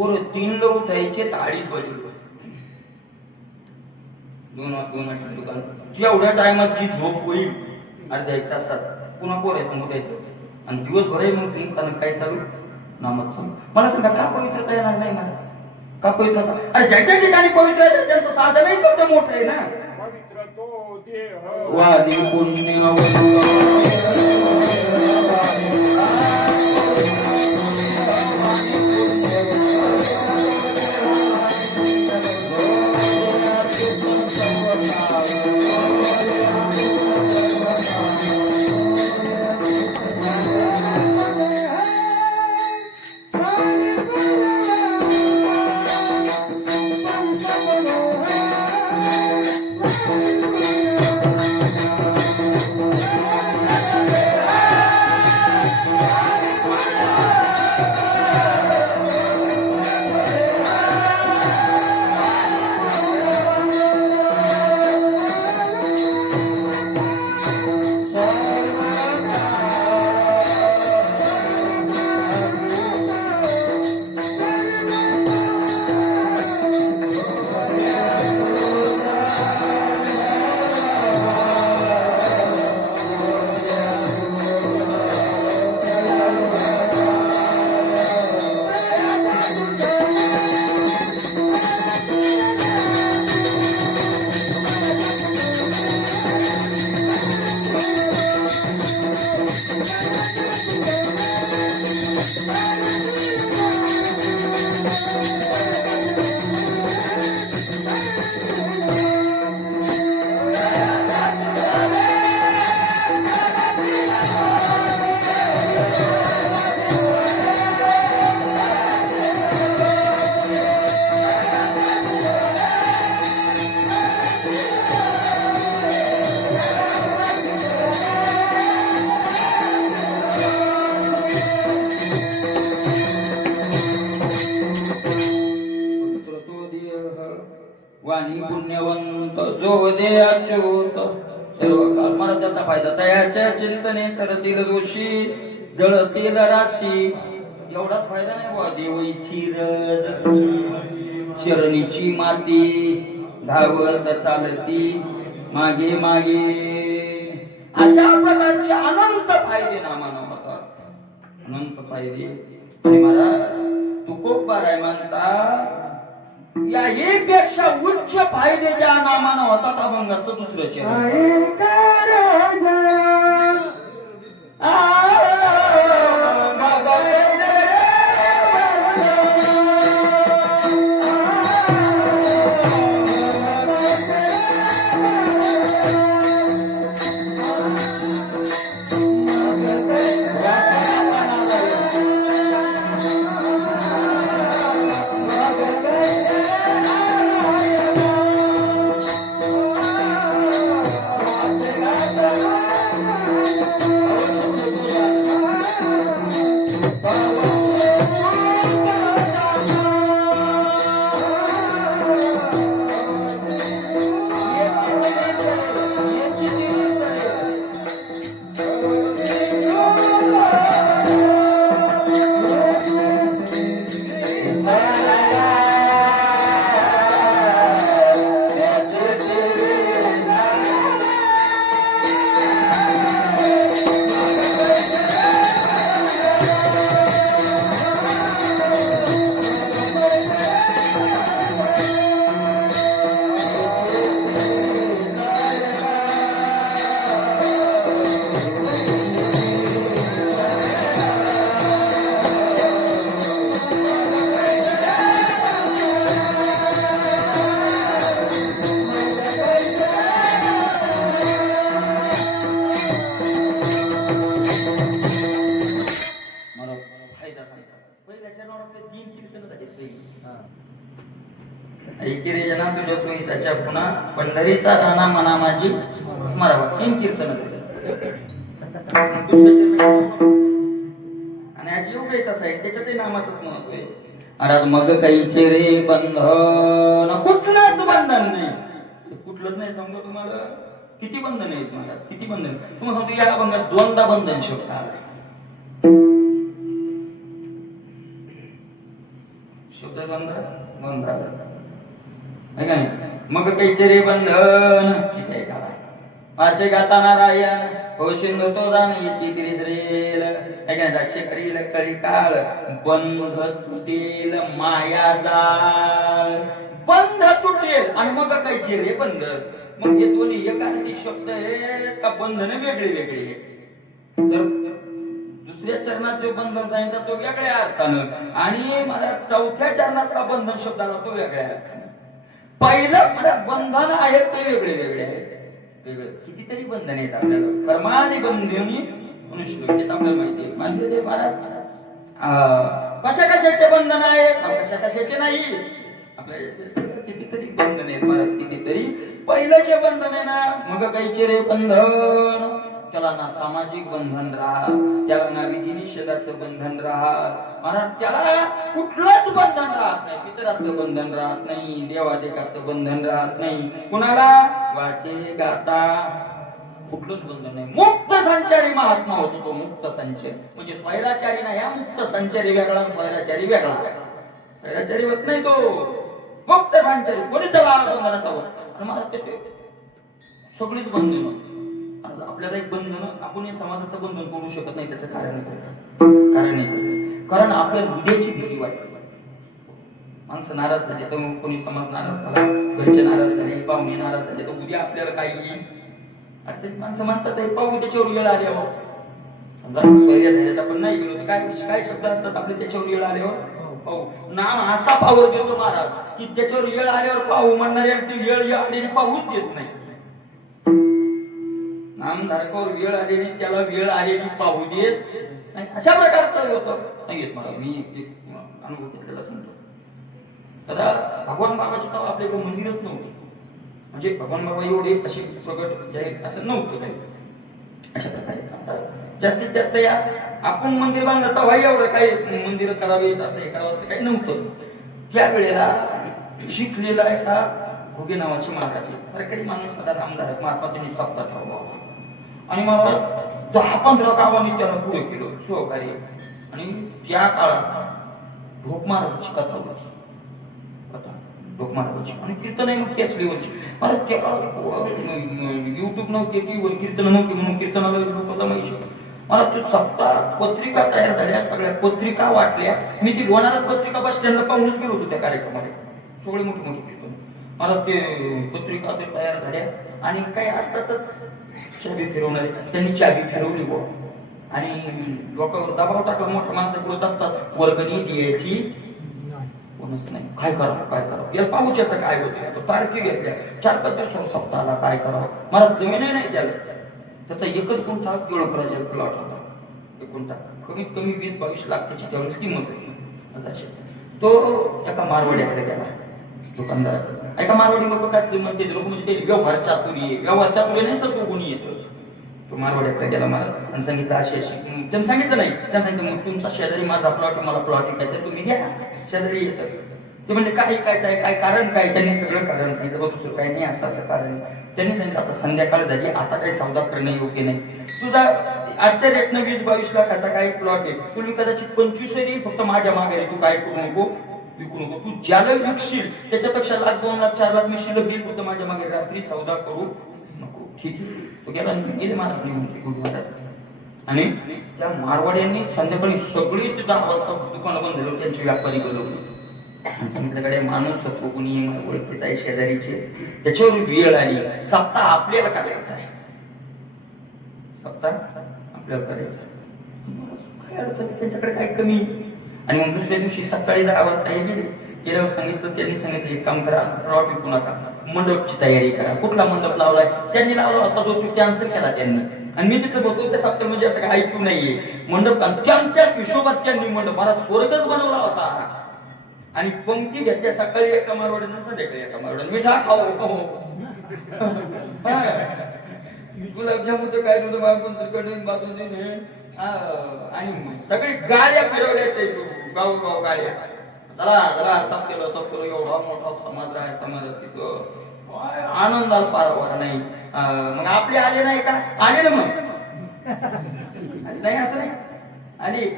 पोरं 3ला उठायचे तर 2:30 वाजले. 2 वाजता दुकान. जेवढ्या टायमात जी झोप होईल अर्ध्या 1 तासात पुन्हा पोरं समोर यायचं आणि दिवसभर मग तुम्ही काय चालू नामच सांग. मला सांगा का पवित्रता येणार नाही मला? का पवित्रता? अरे ज्याच्या ठिकाणी पवित्र आहे त्यांचं साधनही तेवढं मोठं आहे ना. वादी पुण्य वाणी पुण्यवंत जो दे अच्युत सर्व काल. मला त्याचा फायदा तयाच्या चिंतने करतील दोषी जळतील राशी. एवढाच फायदा नाही बा. देवईची रज शरणीची माती धावत चालती मागे मागे. अशा प्रकारचे अनंत फायदे नामानं होतात. अनंत फायदे. आणि महाराज तुकोबाराय म्हणता या पेक्षा उच्च फायदे ज्या नामानं होतात अभंगाचं दुसरं चरण. ऐकिरे जना तुझ्या सुहिताच्या पुन्हा पंढरीचा राणा मना माझी स्मरावा. 3 कीर्तन आणि आज योग आहे तसा आहे. त्याच्यातही नामाचंच महत्व आहे. महाराज मग काहीचे रे बंधन कुठलंच बंधन नाही. कुठलंच नाही समजा तुम्हाला किती बंधन आहेत महाराज. किती बंधन तुम्हाला सांगतो. या अभंगात 2दा बंधन शब्द आला. शब्द होतं बंधन आहे का नाही. मग कैचे रे बंधन काय करा वाचे गाता नारायण हो सिंधू तो दान याची गिरीश्रेल आहे का नाही. शेकरील कळी काळ बंध तुटेल माया जाळ बंध तुटेल आणि मग कैचे रे बंधन. मग हे दोन्ही एकार्थी शब्द आहेत का बंधन वेगळे वेगळे. तर दुसऱ्या चरणात जो बंधन सांगितला तो वेगळ्या अर्थानं आणि मला चौथ्या चरणातला बंधन शब्द आला तो वेगळ्या अर्थानं. पहिलं मला बंधन आहेत ते वेगळे वेगळे आहेत. वेगळे कितीतरी बंधन आहेत आपल्याला. कर्मादि बंधनी मनुष्य आपल्याला माहिती आहे. म्हणजे मला कशा कशाचे बंधन आहेत कशा कशाचे नाही. आपल्या कितीतरी बंधन आहेत महाराज कितीतरी. पहिलं जे बंधन आहे ना मग काहीचे रे बंधन त्याला ना सामाजिक बंधन राहत त्याला ना विधी निषेधाचं बंधन राहत महाराज. त्याला कुठलंच बंधन राहत नाही. पितराचं बंधन राहत नाही देवादेकाचं बंधन राहत नाही. कुणाला वाचे गाता कुठलंच बंधन नाही. मुक्त संचारी महात्मा होतो तो. मुक्त संचारी म्हणजे स्वैराचारी नाही. मुक्त संचारी वेगळा स्वैराचारी वेगळा. स्वैराचारी होत नाही तो. मुक्त संचारी कोणी त्याला बंधनात आणि मला त्याचे सगळीच बंधन. आपल्याला एक बंधन आपण या समाजाचं बंधन करू शकत नाही. त्याचं कारण नाही. कारण आपल्या हृदयाची भीती वाटते. माणसं नाराज झाले तर कोणी समाज नाराज झाला घरचे नाराज झाले पाहुणे नाराज झाले तर उद्या आपल्याला काही येईल. अर्थात माणसं म्हणतात पाहू त्याच्यावर वेळ आल्यावर. स्वैर्य धैर्यात आपण नाही गेलो तर काय शब्द असतात आपले त्याच्यावर वेळ आल्यावर पाहू. नाम असा पावर देतो महाराज की त्याच्यावर वेळ आल्यावर पाहू म्हणणारे ती वेळ आलेली पाहूच देत नाही. नामधारकावर वेळ आलेली त्याला वेळ आलेली पाहू देत नाही. अशा प्रकारचं होतं सांगित मला. मी अनुभव घेतलेला सांगतो. आता भगवान बाबाचे तेव्हा आपल्याकडे मंदिरच नव्हते. म्हणजे भगवान बाबा एवढे असे प्रगट जाहीर असं नव्हतं काही. अशा प्रकारे जास्तीत जास्त या आपण मंदिर बांधलं तेव्हा एवढं काही मंदिर करावे असं हे करावं असं काही नव्हतं. त्या वेळेला शिकलेला एका घुगे नावाची महाराज प्रकारे माणूस होता नामधारक महात्मा त्यांनी सप्ताह ठेवला होता. आणि मला 10-15 गावांनी त्याला पुढे केलं सहकार्य. आणि त्या काळात ढोक महाराजांची कथा होती. ढोक महाराजांची आणि कीर्तन आहे मग त्याच लेवलची. मला त्या युट्यूब नव्हते टीव्हीवर कीर्तन नव्हती म्हणून कीर्तनाला लोक जमायचे. मला तो सप्ताह पत्रिका तयार झाल्या. सगळ्या पत्रिका वाटल्या. मी ती लोणारात पत्रिका बस स्टँडला पाहूनच गेलो होतो त्या कार्यक्रमाला. सगळे मोठे मोठे कीर्तन मला ते पत्रिका ते तयार झाल्या. आणि काही असतातच चाबी फिरवणारे त्यांनी चाबी फिरवली बुवा. आणि लोकांवर दबाव टाकला. मोठ्या माणसं बोलतात वर्गणी द्यायची कोणच नाही. काय करावं या पाऊच्याचं काय होतं. आता तारखी घेतल्या 4-5 दिवस सप्ताहाला काय करावं. मला जमीनही नाही त्याला. त्याचा एकच गुंठा केळकराचा प्लॉट होता. एक गुंठा कमीत कमी 20-22 लाख त्याची त्यावेळेस किंमत होती. असा तो एका मारवाड्याकडे गेला दुकानदार. एका मारवाडी लोक काय श्रीमंत लोक म्हणजे ते व्यवहार चातुर्य नाही सर तो गुणी येतो. तो मारवाड्याकडे गेला मला आणि सांगितलं अशी त्यांनी सांगितलं नाही. त्यांना सांगितलं मग तुमचा शेजारी माझा प्लॉट मला प्लॉट विकायचा आहे तुम्ही घ्या. शेजारी येतात ते म्हणजे काय विकायचं आहे काय कारण काय. त्यांनी सगळं कारण सांगितलं. बघ दुसरं काही नाही असं कारण. त्यांनी सांगितलं आता संध्याकाळ झाली आता काही सौदा करणं योग्य नाही. तुझा आजच्या रेटनं 20-22 लाखाचा काही प्लॉट आहे. तुम्ही कदाचित 25 येईल फक्त माझ्या मागे तू काय करू नको विकू नको. तू ज्याला विकशील त्याच्यापेक्षा 1,00,000, 2,00,000, 4,00,000 मी शिल्लक घेईल फक्त माझ्या मागे रात्री सौदा करू नको. ठीक आहे. तो गेला गेले महाराज. आणि त्या मारवाड्यांनी संध्याकाळी सगळी 10 वाजता दुकानं बंद झाली. त्यांचे व्यापारी बोलवले आणि सांगितल्याकडे माणूस कोणी ओळखीचा आहे शेजारीचे त्याच्यावर वेळ आली. सप्ताह आपल्याला करायचा आहे. सप्ताह आपल्याला करायचा काय अडचण त्यांच्याकडे काय कमी. आणि मग दुसऱ्या दिवशी सकाळी 10 वाजता हे गेल्यावर सांगितलं. त्यांनी सांगितलं एक काम करा प्लॉट विकू नका मंडपची तयारी करा. कुठला मंडप लावलाय त्यांनी लावला होता जो तो कॅन्सल केला त्यांनी. आणि मी तिथं बघतो त्या सप्ताह म्हणजे असं काही ऐकू नाहीये मंडप त्यांच्या हिशोबात त्यांनी मंडप मला स्वर्गच बनवला होता. आणि पंक्ती घेतल्या सकाळी एका मारवाड्यानं संध्याकाळी एका मारवाड्यानं मिठा खाऊ गुलाबजामुन काय नव्हतं बाजून बाजून आणि सगळी गाड्या फिरवल्या गाव गाड्या. जरा संपलेलं एवढा मोठा समाज आहे. समाजात तिथं आनंदाला पारावार नाही. मग आपले आले नाही का आले ना मग नाही असं नाही. आणि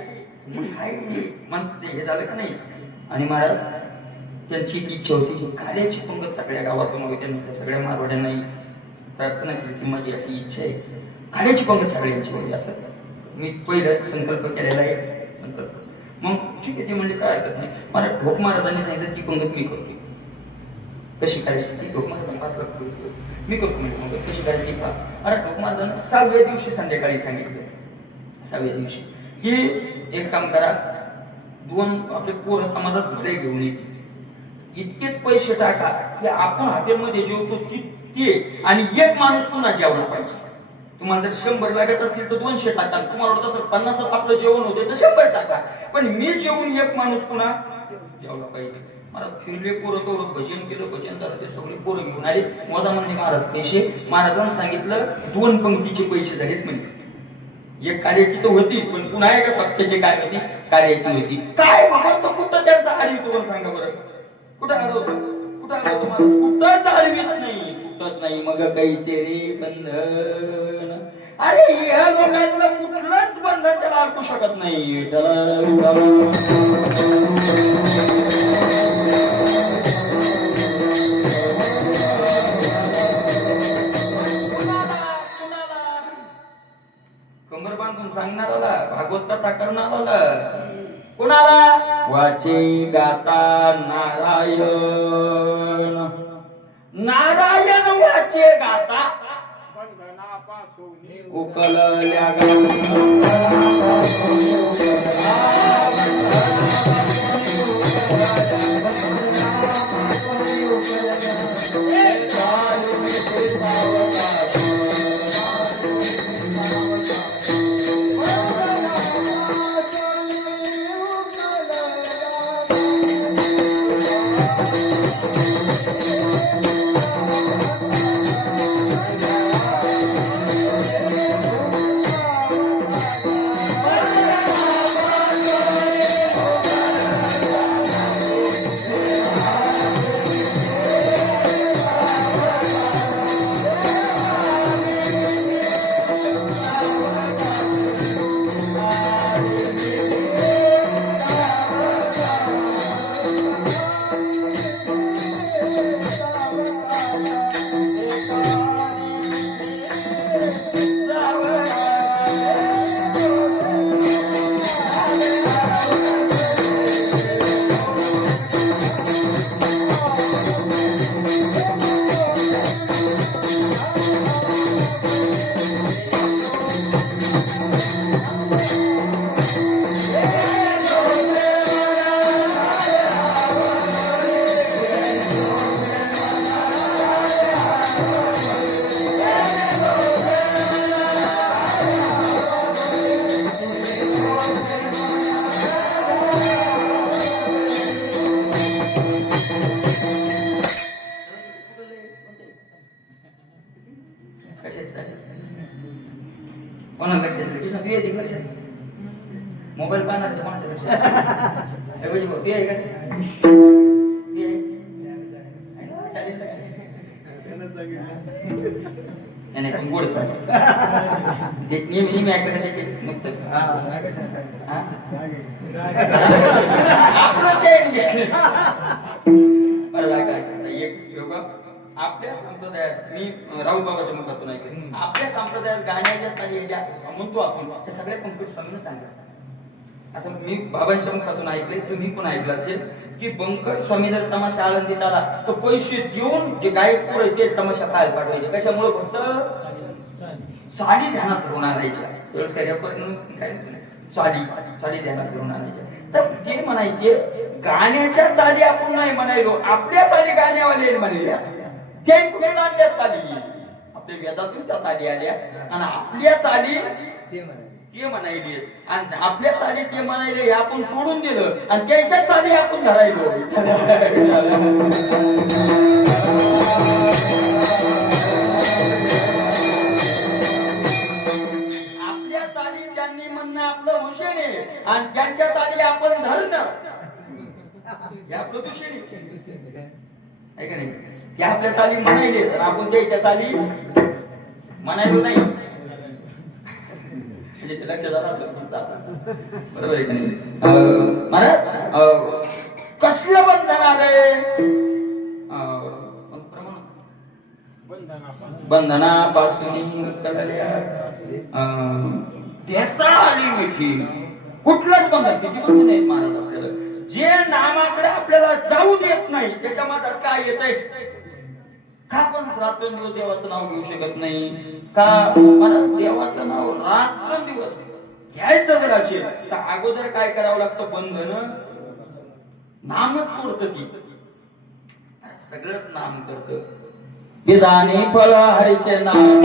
माणसं ते हे झालं का नाही. आणि महाराज त्यांची एक इच्छा होती काल्याची पंगत सगळ्या गावातून होती. त्यांनी सगळ्या मारवाड्यांनाही प्रार्थना केली की माझी अशी इच्छा आहे काल्याची पंगत सगळ्यांची होती. असं मी पहिलं संकल्प केलेला आहे. संकल्प मग ठीक आहे ते म्हणजे काय हरकत नाही. मला ढोक महाराजांनी सांगितलं ती पंगत मी करतो. कशी करायची ती ढोक महाराजांना 5 लाख मी करतो म्हणजे पंगत कशी करायची का. मला ढोक महाराजांना 6व्या दिवशी संध्याकाळी सांगितलं. 6व्या दिवशी की एक काम करा 2 आपले पोरं समाजात झोळे घेऊन येतील. इतकेच पैसे टाका की आपण हॉटेलमध्ये जेवतो ते आणि एक माणूस पुन्हा जेवला पाहिजे. तुम्हाला जर 100 लागत असतील तर 200 टाका. तुम्हाला वाटत असेल 50 आपलं जेवण होते तर 100 टाका. पण मी जेवून एक माणूस पुन्हा जेवला पाहिजे. मला फिरले पोरं तोरं भजन केलं. भजन झालं ते सगळे पोरं घेऊन आले. मोजा म्हणजे महाराज पैसे. महाराजांना सांगितलं 2 पंक्तीचे पैसे झालेत म्हणे. एक कार्याची तर होती पण पुन्हा एका सप्त्याची काय होती कार्याची होती. काय भगवंत कुठं त्यांचा आली तुम्हाला सांगा बरं. कुठं आलो कुठं आलो तुम्हाला कुठंच आळवीत नाही. कुठंच नाही. मग कैचे रे बंधन. अरे ह्या लोकांना कुठलंच बंधन त्याला अडकू शकत नाही. कंबर बांधून सांगणाराला भागवत कथा करणाराला कोणाला वाचे गाता नारायण. नारायण वाचे गाता उकलल्या मोबाईल पाहणार पण गोड नेहमी ऐकलं मस्त आपल्या संप्रदायात मी राहुल बाबाच्या मुखातून ऐकलं. आपल्या संप्रदायात गाण्याच्या चाली ज्या म्हणतो आपण त्या सगळ्या पंकज स्वामींना सांगितलं. असं मी बाबांच्या मुखातून ऐकलंय. तुम्ही पण ऐकलं असेल की बंकट स्वामी जर तमाशा आळंदीत आला तर पैसे देऊन जे गायक पुढे ते तमाशा पाहायला पाठवायचे. कशामुळे फक्त चाली ध्यानात धरून आणायच्या. वेळेस काय काय चाली ध्यानात धरून आणायच्या. तर ते म्हणायचे गाण्याच्या चाली आपण नाही म्हणायलो आपल्या चाली गाण्यावाले म्हणल्या. ते कुठे आणल्या चाली आपल्या वेदातून त्या चाली आल्या आणि आपल्या चाली ते म्हणायले आणि आपल्या चाली ते म्हणायले हे आपण सोडून दिलं आणि त्यांच्या चाली आपण धरायलो. आपल्या चाली त्यांनी म्हणणं आपलं हुशार आहे आणि त्यांच्या चाली आपण धरणं हे आपलं दुसरी आहे का नाही. ते आपल्या चाली म्हणायले तर आपण त्याच्या चाली म्हणायलो नाही. लक्षात आलं बरोबर आहे का नाही. महाराज कसलं बंधन आले बंधनापासून देता आली मिठी. कुठलंच बंधन, किती बंधन आहेत महाराज आपल्याला, जे नामाकडे आपल्याला जाऊ देत नाही त्याच्या मनात काय येतंय. का आपण रात्रंदिवस देवाचं नाव घेऊ शकत नाही का? मला देवाचं नाव रात्रंदिवस घ्यायचं जर असेल तर अगोदर काय करावं लागतं? बंधन नामच तोडतं ती, सगळंच नाम करतं. बिजानी फळ हरीचे नाम,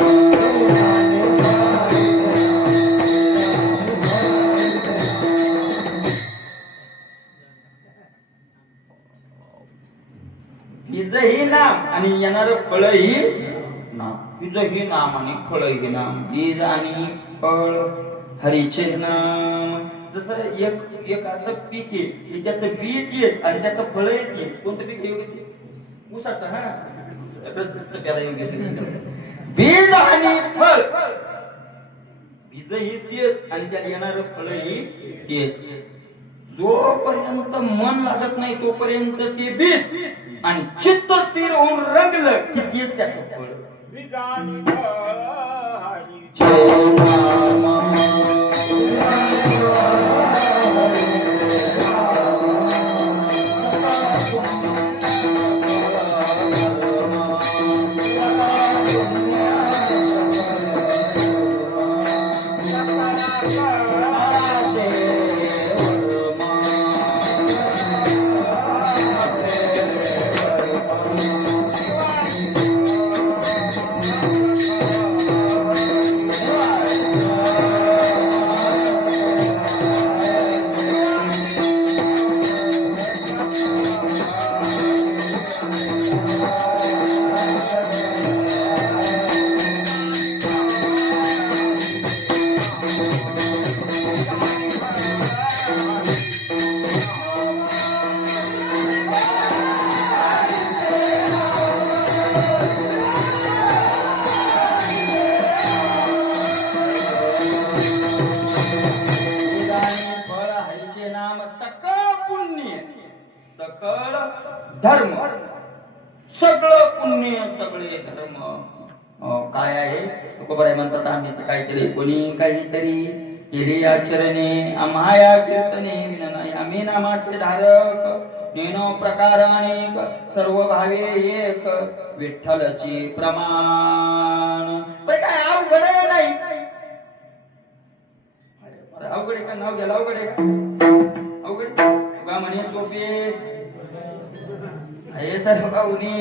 बीजही नाम आणि येणार फळही नाम. बीजही नाम आणि फळही नाम. बीज आणि फळ हरीचे नाम. जसं एक असं पीक आहे, त्याचं बीज येत आणि त्याचं फळ येत. कोणतं पीक आहे? ऊसाचं. हा, बीज आणि फळ. बीजही तेच आणि त्याला येणार फळही तेच. जोपर्यंत मन लागत नाही तोपर्यंत ते बीज, आणि चित्त स्थिर होऊन रंगलं की तेच त्याचं फळ. सकळ धर्म, सगळं पुण्य सगळे धर्म. काय आहे? तुकोबाराय म्हणतात, आम्ही तर काय केले, कोणी काहीतरी केले आचरणे, आम्हाया कीर्तने विननाय, आम्ही नामाचे धारक, नेनो प्रकार अनेक, सर्व भावे एक, विठ्ठलची प्रमाण. काय अवघड नाही, अवघड का? नाव घ्यायला अवघड आहे का? अवघड तुका म्हणे सोपे हे सर्व काऊनी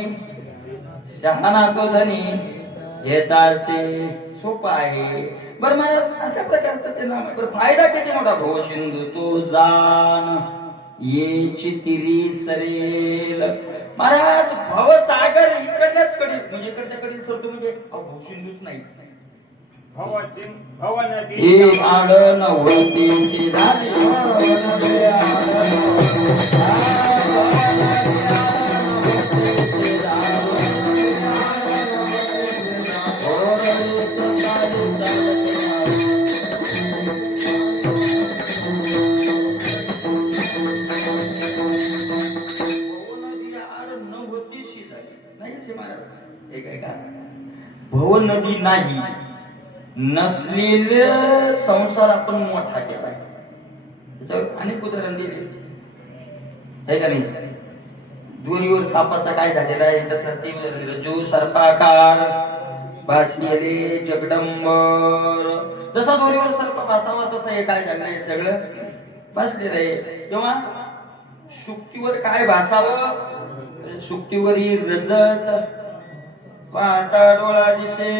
जहाना तो धनी येताशे सोपा आहे. बरं मला अशा प्रकारचं ते नाम. बरं फायदा किती मोठा? भव सिंधू तो जाण येची तिरी सरेल. महाराज भवसागर इकडल्याच कडे, म्हणजे इकडच्या कडे सरतो, म्हणजे भव सिंधूच नाही, हे आड नव्हतीशी झाली. भव नदी नाही, नसलेले संसार आपण मोठा केला. अनेक उदाहरण दिले आहे का नाही? दोरीवर सापाचा काय झालेला आहे तसं ते जो सर्पाकार भासलेले जगदंबर. जसा दोरीवर सर्प भासावा तसं हे काय झालं आहे, सगळं भासलेलं आहे. तेव्हा शुक्तीवर काय भासावं? शुक्तीवरी रजत पाटा डोळा दिसे.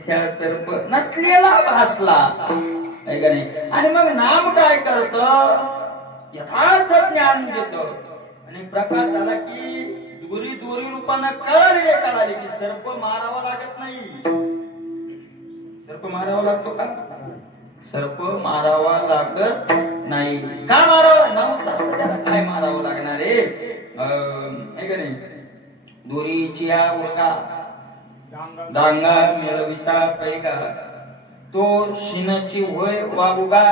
मिथ्या सर्प नसलेला भासला आहे का नाही. आणि मग नाम काय करत, यथार्थ ज्ञान देत. आणि प्रकार झाला की दोरी रूपानं कळाले की सर्प मारावा लागत नाही. सर्प मारावा लागतो का? सर्प मारावा लागत नाही. का मारावा? नव्हतं त्याला काय मारावं लागणार आहे का नाही. दोरीची उलटा डांगा मिळविता पैगा, तो शिनची होय वाबुगा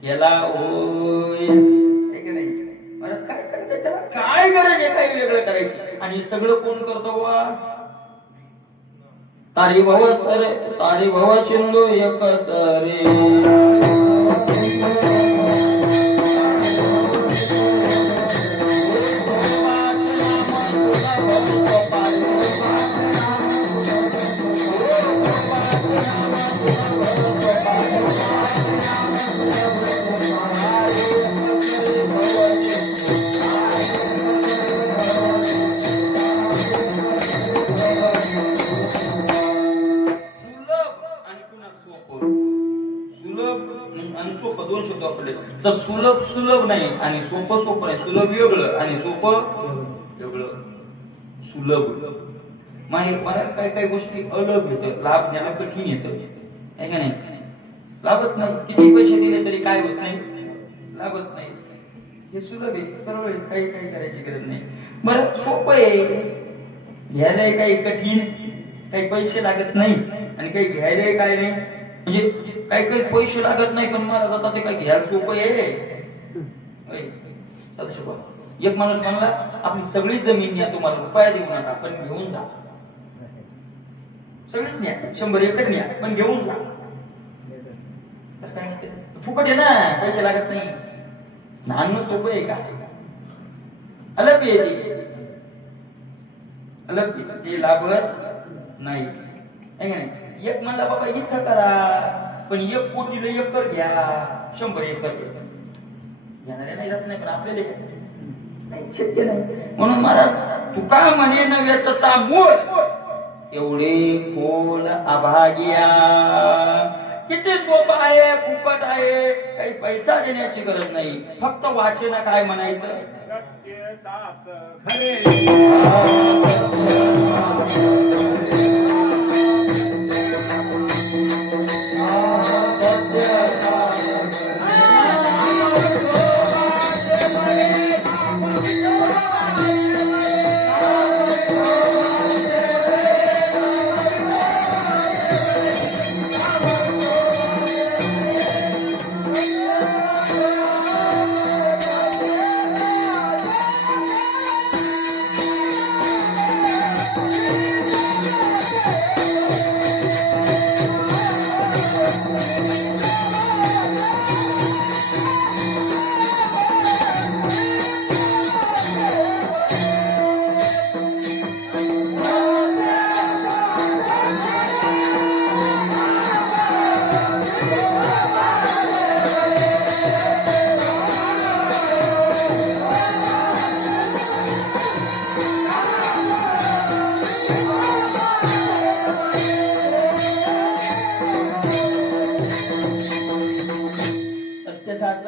केला होय. काय करायचं त्याला, काय गरज आहे काही वेगळं करायची. आणि सगळं कोण करतो बा? तारी भव सिंधू एक सरे. दोन शब्द वापरले तर सुलभ नाही आणि सोपं नाही. सुलभ वेगळं आणि सोपं वेगळं. सुलभ बऱ्याच काही गोष्टी अलग येतं, लाभ घ्यायला कठीण येतं आहे का नाही. लाभत नाही, किती पैसे दिले तरी काय होत नाही, लाभत नाही. हे सुलभ आहे, सरळ आहे, काही करायची गरज नाही. बरं सोपं आहे, घ्यायला काही कठीण, काही पैसे लागत नाही आणि काही घ्यायला काय नाही. म्हणजे काही पैसे लागत नाही पण मला जाता ते काय घ्यायला सोपं आहे. एक माणूस म्हणला आपली सगळी जमीन न्या, तुम्हाला रुपया देऊ नका पण घेऊन जा. सगळीच न्या, 100 एकर न्या पण घेऊन जा. फुकट आहे ना, पैसे लागत नाही. लहान सोपं आहे का? अलग येते, अलग ते लागत नाही. एक म्हणला बाबा इथं करा पण 1 कोटीला एकर घ्या, 100 एकर घेणारे नाही असं नाही पण आपल्याला नाही शक्य नाही. म्हणून महाराज तुका म्हणे नव्याचा मूळ एवढे खोल अभाग्या. किती सोपं आहे, फुकट आहे, काही पैसा देण्याची गरज नाही. फक्त वाचन काय म्हणायचं, सत्य साच खरे.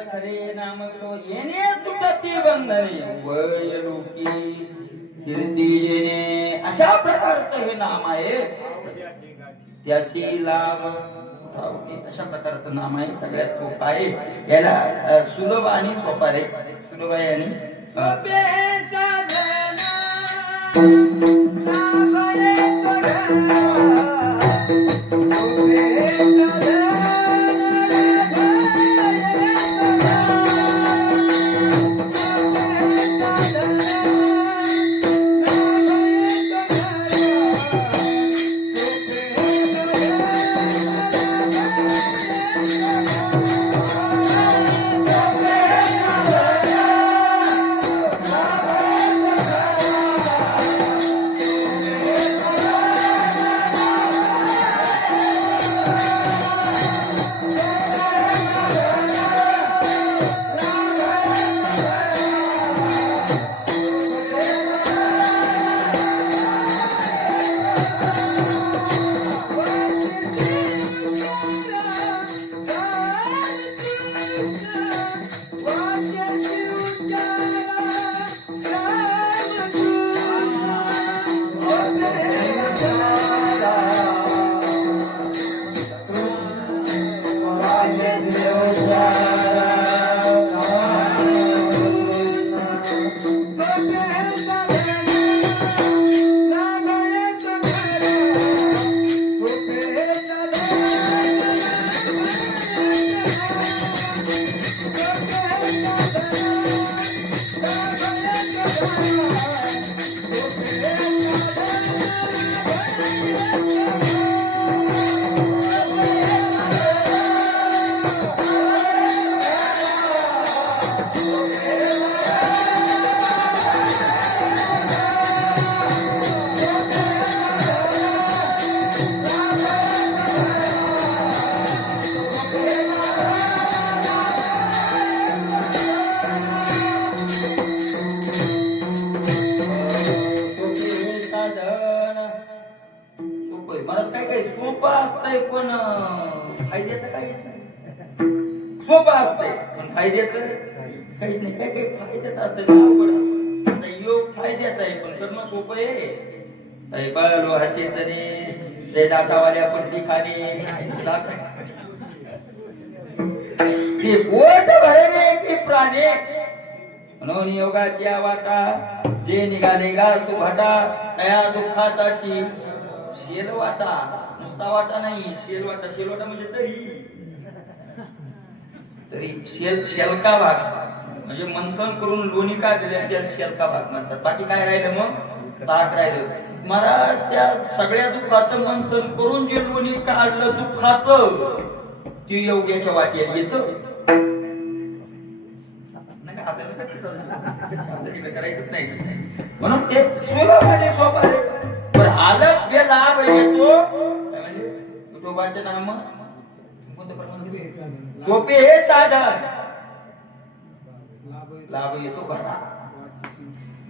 खरे नाम येणे तुटती बंधने वय लोकी कीर्ती जेणे. अशा प्रकारचं हे नाम आहे, त्याशी लाभ अशा प्रकारचं नाम आहे. सगळ्यात सोपं आहे, याला सुलभ आणि सोपा रे. सुलभ आहे आणि सोपं असतंय पण फायद्याचं काहीच नाही. सोपं असतंय पण फायद्याचं काहीच नाही. काय काही फायद्याचं असतंय अवघड असतं. आता योग फायद्याचा आहे पण करणं सोपं आहे. लोहाचे चणे जे दातावाल्या पण ठिकाणी ते पोट भरणे की प्राणे म्हणून योगाची वाटा जे निघाले गा सुभाटा त्या दुःखाचाची शेलवाटा. नुसता वाटा नाही, शेलवाटा. शेलवाटा म्हणजे तरी शेलका भाग म्हणजे मंथन करून लोणी काढलेल्या त्याला शेलका भाग म्हणतात. बाकी काय राहिलं मग ताक राहिलं. मला त्या सगळ्या दुःखाचं मंथन करून जे लोणी काढलं दुःखाचं ते योग्याच्या वाट्यात येतं. आपल्याला करायचंच नाही म्हणून ते सुलभ आणि सोपं आलप बे लाभ येतो. म्हणजे विठोबाचे नाम सोपे हे साधन लाभ येतो घरा.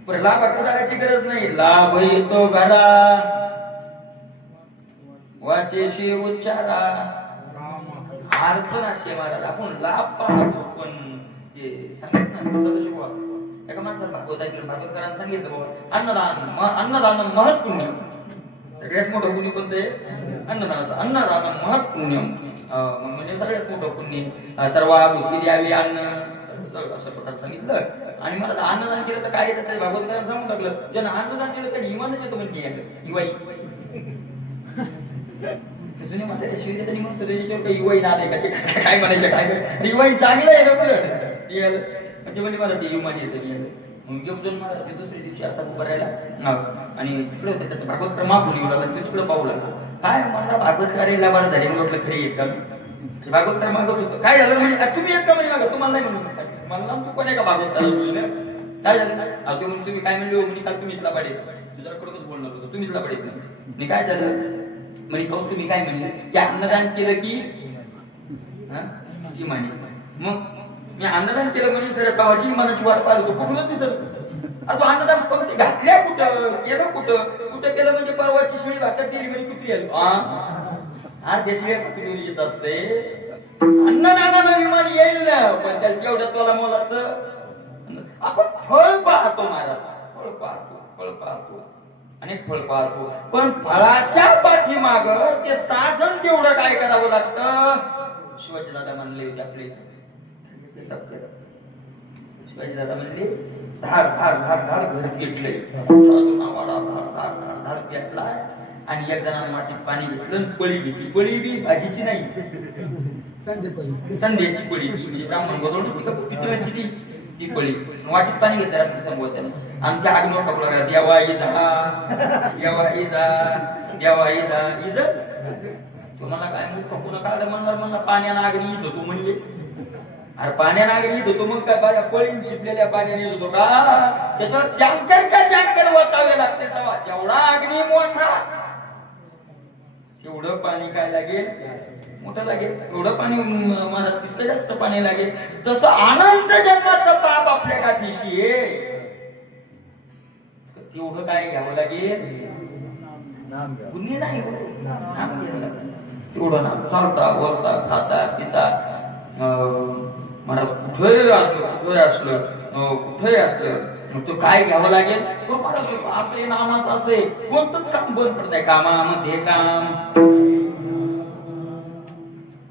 पण लाभ करायची गरज नाही. लाभ येतो घरा वाचेशी उच्चारा अडचण असे महाराज. आपण लाभ पाहतो पण जे सांगितलं ना तसं शिकवा. एका माणसाला भागवतांनी सांगितलं बाबा अन्नदान महत् पुण्य. सगळ्यात मोठं पुण्य कोणतं आहे? अन्नदानाचं. अन्नदान महत् पुण्य म्हणजे सगळ्यात मोठं पुण्य. सर्वाभूती द्यावी अन्न असं प्रकार सांगितलं. आणि मला अन्नदान केलं तर काय येतं भागवतांनी सांगून टाकलं. ज्यानं अन्नदान केलं तर इमानच येतो म्हणजे इवाई जुने म्हातारे शिवाय त्यांनी म्हणतो त्याच्यावर काही युवाई ना आले का ते कसं काय म्हणायचं काय युवाई चांगलं आहे ना म्हणजे म्हणजे मला ते युमान येतं. मग योगजन मला ते दुसऱ्या दिवशी असा उभं राहिला आणि तिकडे होते त्याचं भागवत मागून येऊ लागला. तिकडे पाहू लागला. काय मला भागवत करायला बरं झाले मी म्हटलं खरी येत का भागवत तर मागत होतं. काय झालं म्हणजे तुम्ही येत का म्हणजे मागत तुम्हाला नाही म्हणून मला तू पण आहे का भागवत करायला काय झालं ते म्हणून तुम्ही काय म्हणले म्हणजे काल तुम्हीच लाभाडे तुझ्याकडूनच बोलणार होतो तुम्हीच लाभाडेत नाही. काय झालं म्हणजे भाऊ तुम्ही काय म्हणले की अन्नदान केलं की इमानी. मग मी अन्नदान केलं म्हणजे सर गावाची इमानाची वाट पाहतो कुठूनच दिसत. तो अन्नदान पंक्ती घातल्या कुठं केलं कुठं केलं म्हणजे परवाची शिळी भातात गेली म्हणजे कुठली आली हा देशव्या कुठली येत असते. अन्नदानानं विमान येईल ना पण त्याला तेवढं तोला मोलाचं आपण फळ पाहतो महाराज. फळ पाहतो अनेक फळ पाहतो पण फळाच्या पाठीमाग ते साधन तेवढं काय करावं लागतं. शिवाजी दादा म्हणले होते आपले शिवाजी दादा म्हणले धाड धाड धाड धाड घर घेतले धाड घेतला आणि एक जणांना मातीत पाणी घेतलं पळी घेतली. पळी बी भाजीची नाही संध्याची पळी म्हणजे ब्राह्मण बरोबर पितळाची ती पळी वाटीत पाणी घेतलं रात्री संबोधन आमच्या आग्नो टाकला देवाई जा इज तुम्हाला काय मुख पुन्हा काढलं म्हणणार पाण्यानं आगणी येत होतो म्हणले. अरे पाण्यानं आगणी येत होतो मग काय पळीन शिपलेल्या पाण्याने येत होतो का त्याच्यावर टँकर वतावे लागते. तेव्हा जेवढा अग्नी मोठा तेवढं पाणी काय लागेल मोठं लागेल. एवढं पाणी मला तितकं जास्त पाणी लागेल. तसं अनंत जन्माचं पाप आपल्या गाठीशी आहे तेवढं काय घ्यावं लागेल पुण्य नाही तेवढं ना चालता बोलता खाता पिता मला कुठे असलं तो काय घ्यावं लागेल असे नामाचं असे कोणतंच काम बंद पडतंय. कामामध्ये काम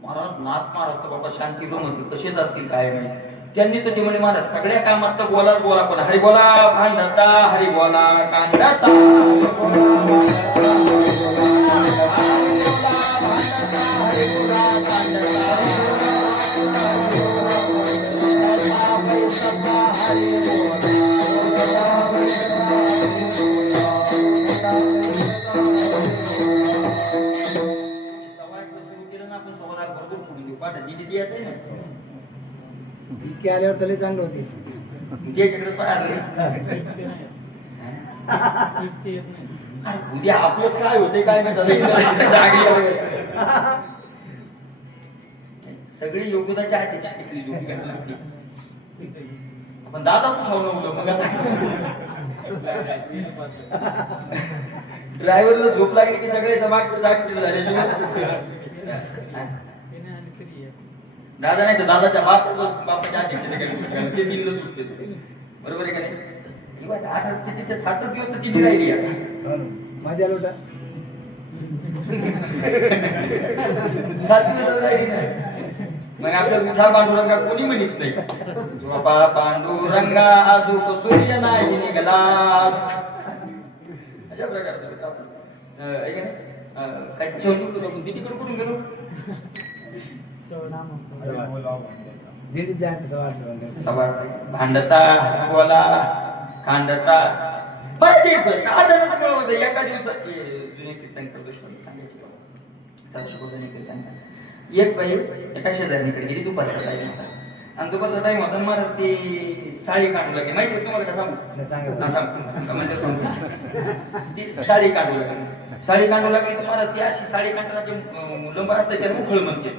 महाराज नाथ महाराज तर बाबा शांती म्हणते तसेच असतील काय नाही. त्यांनी तर ते म्हणे महाराज सगळ्या कामात तर बोला पण हरी बोला भांडता हरी बोला कांडता हरी बोला दिदी ती असं आहे ना इतके आल्यावर तरी चांगलं होते. त्याच्याकडेच पाहिलं उद्या आपलंच काय होते काय माहिती जागी सगळी योग्यताची अपेक्षा टिकली झोपी घ्यायला लागते. पण दादा उठावलं मग आता ड्रायव्हरला झोप लागली की सगळे मागचं झाले दादा नाही तर दादाच्या बापाच्या अध्यक्षतेखाली ते तीनला सुटते बरोबर आहे का नाही. तिथे 7 दिवस तर ती राहिली आता माझ्या लोटा 7 दिवस राहिली नाही. मग आपल्या विठा पांडुरंगा कोणी म्हणत नाही झोपा पांडुरंगा आजूक सूर्य नाही निघाला अशा प्रकारचं आहे का नाही. काय तिकडे कुठून गेलो दिंडीत जायचं सवार भांडता बोला खांडता बरेच एक साधनच मिळवत एका दिवसात जुने कीर्तन करतो सांगायचे एक बाई एका शेजारणीकडे गेली दुपारचा टाइम होता आणि दुपारचा टाइम होता महाराज ती साडी काढू लागली माहिती आहे तुम्हाला का सांगू म्हणजे ती साडी काढू लागली साडी काढू लागली तर महाराज ती अशी साडी काढताना जे लंब असते त्याला उखळ म्हणते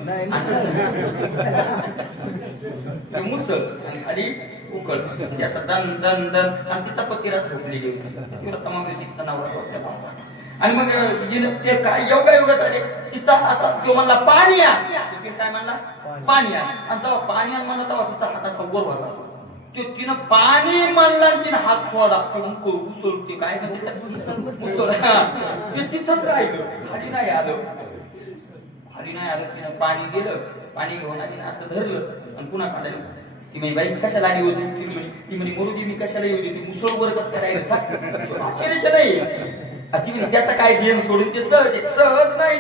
मुसळ आणि खाली उखळ म्हणजे असं दन दन दन आणि तिचा पतिरात झोपलेली होती तिला तमाम तिचा नवरा आणि मग ते काय योगा योगात आले तिचा असा तो म्हणला पाणी आ काय म्हणला पाणी आ आणि जेव्हा पाणी आण म्हणला तेव्हा तिचा हात असा वर होता तो तिनं पाणी म्हणला आणि तिनं हात सोडा ते उसळ ते काय म्हणते ते तिथंच राहिलं खाली नाही आलं तिनं पाणी गेलं पाणी घेऊन आली असं धरलं आणि पुन्हा काढायला ती म्हणे बाई कशाला आली होती ती म्हणे मरुदी मी कशाला येऊ होती मुसळ वर कसं करायचं आश्चर्याचं नाही त्याचा काय गेम सोडून ते सहज नाही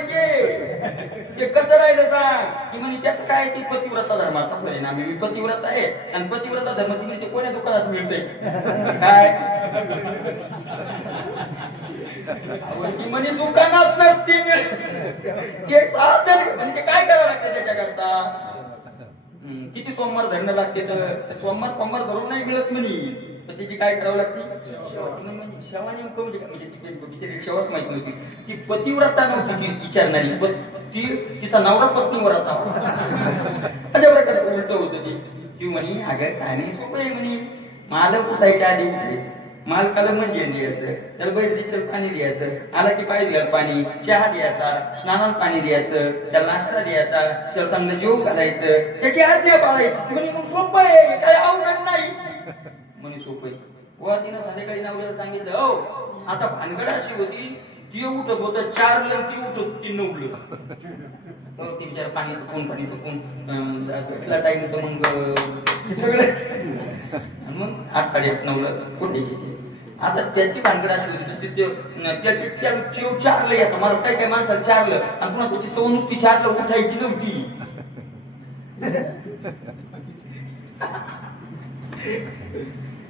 ते कसं राहिलं सांग की म्हणे त्याचं काय ते पतिव्रता धर्माचा परिणाम मी पतिव्रता आहे आणि पतिव्रता धर्म ती म्हणजे कोण्या दुकानात मिळते काय ती म्हणे दुकानात नसते म्हणजे ते काय करावं लागतं त्याच्याकरता किती सोमवार धरणं लागते तर सोमवार धरून नाही मिळत म्हणे तर त्याची काय करावं लागते शेवा नेमकं म्हणजे ती शेवाच माहिती नव्हती ती पतिव्रता नव्हती ती विचारणारी ती तिचा नवरा पत्नीव्रता अशा प्रकारे उलट होतं ती म्हणे अगं काय नाही सोपं आहे म्हणे मालक उठायच्या आधी उठायचं मालकाला म्हणजे द्यायचं त्याला बैठीचं पाणी द्यायचं आला की पाहिजे पाणी चहा द्यायचा स्नानाला पाणी द्यायचं त्याला नाश्ता द्यायचा त्याला चांगलं जेवू घालायचं त्याची आज्ञा पाळायची म्हणे मग सोपं आहे काय अवघड नाही म्हणे सोपं आहे व तिनं संध्याकाळी नवऱ्याला सांगितलं हो आता भानगड अशी होती ती उठत होत 4 ती उठत 3 उठलं तर ती बिचार पाणी तपून भेटला टाइम तर मग सगळं मग 8, 8:30, 9ला उठायची आता त्याची भानगड अशी होती चिव 4ला यायचा मला काय माणसाला 4ला आणि पुन्हा त्याची सवय नुसती 4ला उठायची नव्हती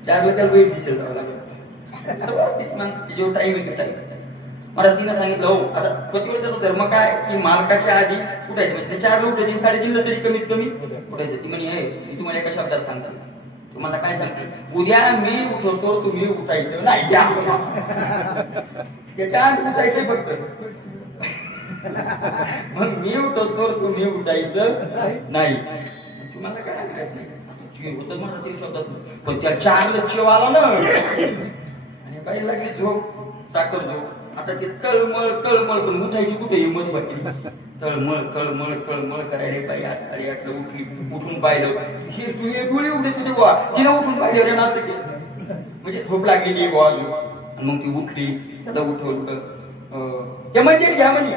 त्याला बैठीचं जावं लागलं सवय असतेच माणसाची जेव्हा टाइम आहे टाइम मला तिनं सांगितलं हो आता पतिव्रतेचा धर्म काय की मालकाच्या आधी उठायचं म्हणजे 4ला उठायची 3:30ला तरी कमीत कमी उठायचं ती म्हणे मी तुम्हाला एका शब्दात सांगतात तुम्हाला काय सांगते उद्या मी उठवतो तुम्ही उठायचं नाही त्याच्या आधी उठायचंय फक्त मग मी उठवतो तुम्ही उठायचं नाही तुम्हाला काय करायचं नाही होत मला ते शब्दात पण त्या 4ला चिव आला ना आणि बाई लागली झोप साखर झोप आता ते तळमळ पण उठायची कुठे हिंमत वाटली तळमळ करायला बाई 8, 8:30ला उठली उठून पाहिलं डोळे उठले तुझे बुवा तिनं उठून पाहिलं असं केलं म्हणजे झोप लागलेली बुवा अजून आणि मग ती उठली त्याला उठवलं हे म्हणजे घ्या म्हणे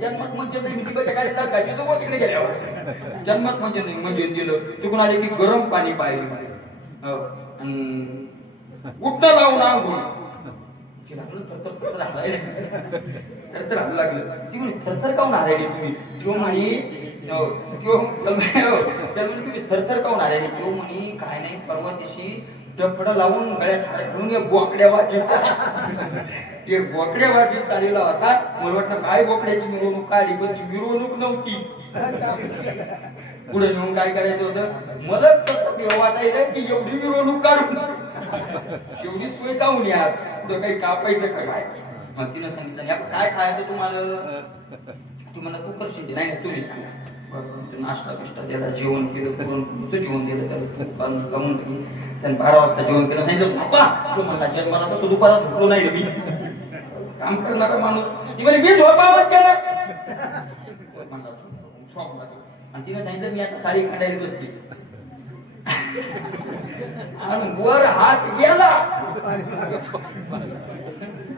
जन्मात म्हणजे नाही मी तिकडच्या गाडीत टाकायची तो तिकडे गेल्यावर जन्मात म्हणजे नाही म्हणजे दिलं तिकडून आले की गरम पाणी पाहिलं उठणं लावून आंघोळ थरथर लागलं ती म्हणे थरथर काऊन आलेली तुम्ही तो म्हणे तुम्ही थरथर काऊन आलेली तो म्हणे काय नाही परवा दिवशी डफडा लावून गळ्यात हात घालून बोकड्या वाजीत चाललेला होता मला वाटतं काय बोकड्याची मिरवणूक काढली पण ती मिरवणूक नव्हती पुढे नेऊन काय करायचं होतं मला तसं वाटायचं की एवढी मिरवणूक काढून एवढी सोय जाऊन या पुढे काही कापायचं का काय मग तिनं सांगितलं आपण काय खायचं तुम्हाला ती म्हणा तू करशील नाही तुम्ही सांगा नाश्ता बिष्टा दिला जेवण केलं करून जेवण दिलं त्याला लावून त्यानं 12 वाजता जेवण केलं सांगितलं बाप्पा तुम्हाला जन्माला तसं दुपारात झोपलो नाही मी काम करणारा माणूस ती म्हणे मी झोपावत केलं आणि तिने सांगितलं मी आता साडी काढायला बसते आणि वर हात गेला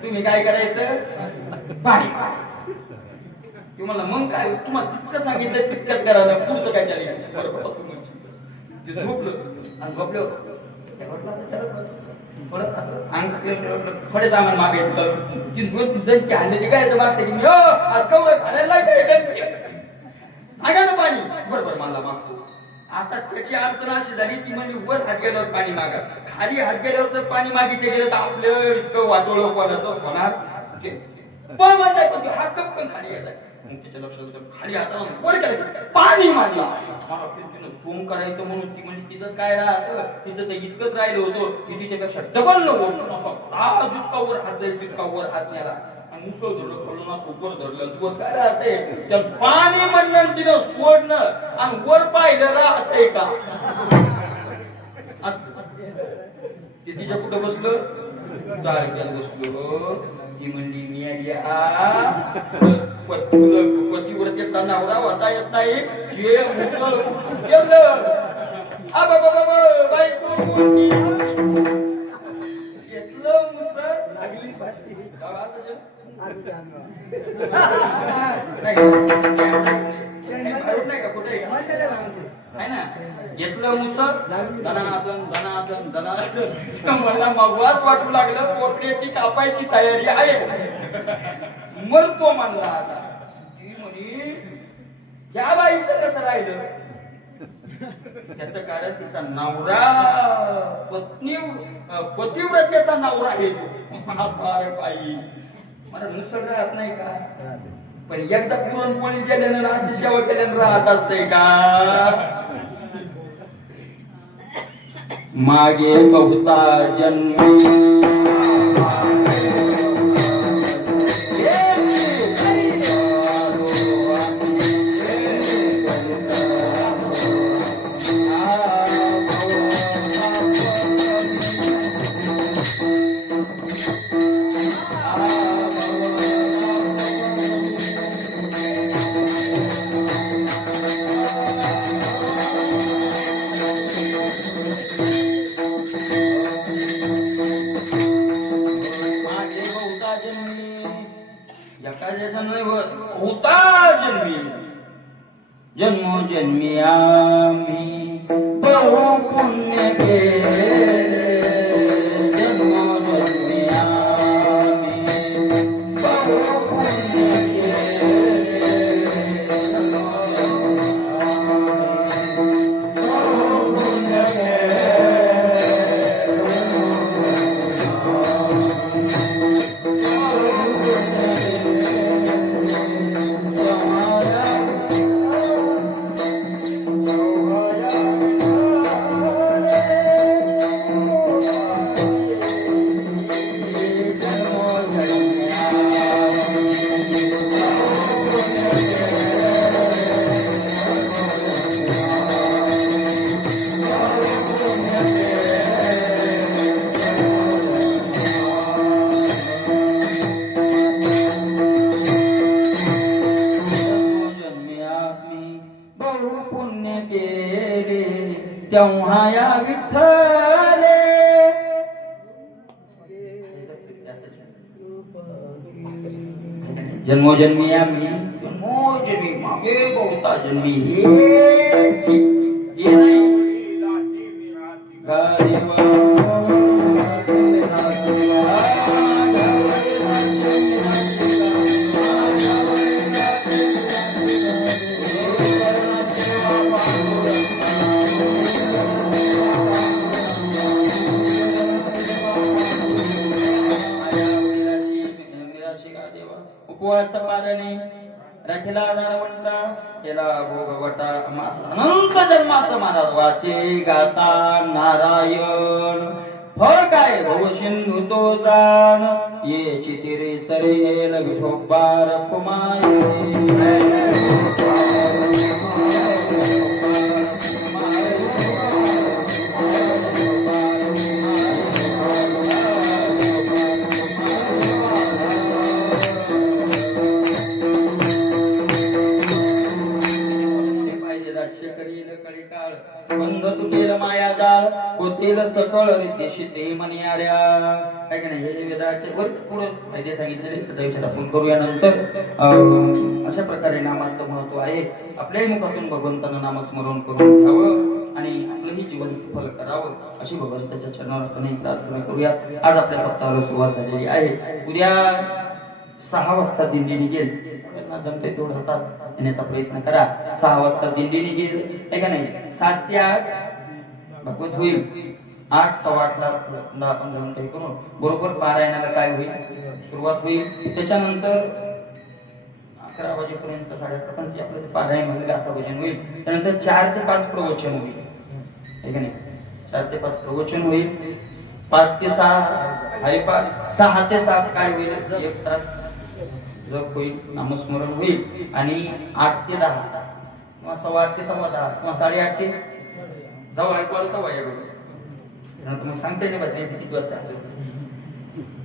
तुम्ही काय करायचं पाणी तुम्हाला मग काय तुम्हाला तितकं सांगितलं तितकंच करावं पुढचं काय चालेल झोपलं आणि झोपलं थोडे सामान मागायचं ती 2-3 जण आणले काय मागते की पाणी बरोबर मला मागतो आता त्याची अडचण अशी झाली ती म्हणजे वर हात गेल्यावर पाणी मागा खाली हात गेल्यावर जर पाणी मागितले गेलं तर आपलं इतकं वाटोळं कोणाचंच होणार पण म्हणताय पण हात कपकन खाली येत आहे मग त्याच्या लक्षात होतं खाली हाताला वर केलं पाणी मारला मला तिनं सोम करायचं म्हणून ती म्हणजे तिचं काय राहतं तिचं तर इतकंच राहिलं होतं की तिच्यापेक्षा डबल नव्हतं जितका वर हात जाईल तितका वर हात न्याला आणि मुसळ धरलं खाल्लं ना वर धरलं तू काय राहते त्या पाणी म्हणणं तिनं सोडणं आणि वर पाहिलं राहतंय का ते तिच्या कुठं बसलं दारक्यात बसलो ती म्हणली मी पतिव्रतेचा नवरा होता येत नाही जे मुसळ केलं बायको घेतलं मुसळ लागली नाही का कुठे आहे ना घेतलं मुसळ धनादन धनादन धनादन मला मगवाच वाटू लागलं पोपड्याची कापायची तयारी आहे मरतो म्हणला आता ती म्हणे त्या बाईचं कसं राहिलं त्याचं कारण तिचा नवरा पतिव्रतेचा नवरा आहे बाई मला मुसळ राहत नाही का पण एकदा पुरणपोळी केल्यानं अशी सेवा केल्यानं राहत असते का मागे बहुता जन्मी जन्मोजन्मी आम्ही बहु पुण्य केले जन्मोजन्मी आम्ही बहु पुण्य तेव्हा या विठ्ठले जन्मोजन्मी आम्ही जन्मोजन्मी मागे बहुता जन्मी हे नाही उपवास पाळणे गाठीला दारवंटा केला भोगवटा मास अनंत जन्माचं महाराज वाचे गाता नारायण फळ काय भव सिंधू तो जाण ये चितिरे सरेल विठोबार बंध तुटेल माया जाळ होतील सकळ रिद्धी सिद्धी मनियाड्या काय की नाही हे वेदाचे वर पुढे फायदे सांगितलेले त्याचा विचार आपण करूया नंतर अशा प्रकारे नामाचं महत्व आहे आपल्याही मुखातून भगवंतानं नामस्मरण करून घ्यावं आणि आपलंही जीवन सफल करावं अशी भगवंताच्या चरणावर प्रार्थना करूया आज आपल्या सप्ताहाला सुरुवात झालेली आहे उद्या 6 वाजता दिंडी निघेल त्यांना जमते तेवढं हातात येण्याचा प्रयत्न करा 6 वाजता दिंडी निघेल आहे का नाही 7 ते 8 भगवत होईल 8 सव्वा 8 ला 10-15 मिनिटं करून बरोबर पारायणाला काय होईल सुरुवात होईल त्याच्यानंतर 11 वाजेपर्यंत 11:30 पर्यंत आपलं पारायण होईल गाथा भजन होईल त्यानंतर 4 ते 5 प्रवचन होईल आहे का नाही 4 ते 5 प्रवचन होईल 5 ते 6 हरिपाठ 6 ते 7 काय होईल 1 तास जप होईल नामस्मरण होईल आणि 8 ते 10 किंवा 8:15 ते 10:15 किंवा 8:30 ते जाऊ ऐकवाल का वाया तुम्ही सांगते नाही पाहिजे किती वाजता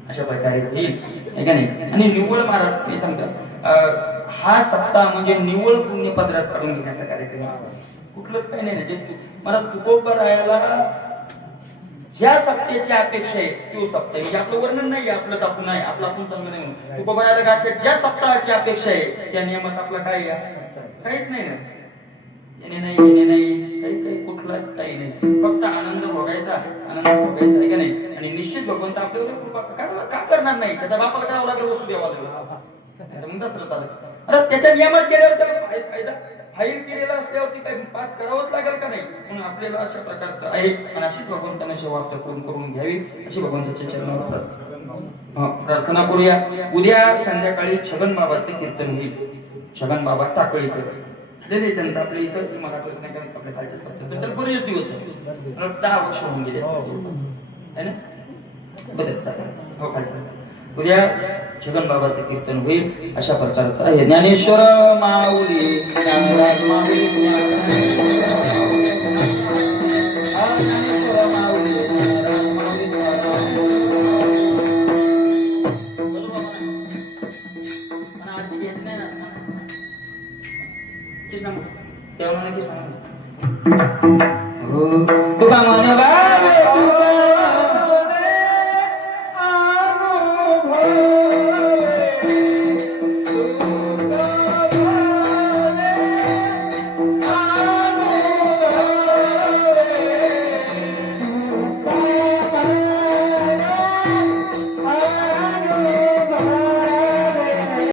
अशा प्रकारे होईल आहे का नाही आणि निव्वळ महाराज तुम्ही सांगता हा सप्ताह म्हणजे निव्वळ पुण्य पदरात काढून घेण्याचा कार्यक्रम कुठलंच काही नाही म्हणजे मला तुकोबर राहायला ज्या सप्त्याची अपेक्षा आहे तो सप्ताह म्हणजे आपलं वर्णन नाही आपलं तापून नाही आपलं आपण चांगलं नाही म्हणून तुकोबराला गाठ्यात ज्या सप्ताहाची अपेक्षा आहे त्या नियमात आपला काय काहीच नाही ना येणे नाही काही कुठलाच काही नाही फक्त आनंद भोगायचा आहे का नाही आणि निश्चित भगवंत आपल्यावर कृपा का करणार नाही त्याच्या बापाला करावं लागलं वस्तू द्यावा लागलं मग दसरथ आलं आता त्याच्या नियमात केल्यावर त्याला फायदा फाईल केलेला असल्यावरती काही पास करावंच लागेल का नाही म्हणून आपल्याला अशा प्रकारचं आहे आणि अशीच भगवंताने सेवा करून घ्यावी अशी भगवंताच्या चरणावर प्रार्थना करूया उद्या संध्याकाळी छगन बाबाचे कीर्तन होईल छगन बाबा टाकळीकर त्यांचं आपल्या इथं मराठवाड्यात नाही कारण आपल्या खालच्या सप्ताह तर बरेच दिवस 10 वर्ष होऊन गेले आहे ना बरेच हो खालच्या उद्या छगन बाबाचे कीर्तन होईल अशा प्रकारचं आहे ज्ञानेश्वर माऊली ज्ञानराज माऊली ज्ञानेश्वर माऊली ज्ञानराज माऊली कृष्ण तुका मन बाबा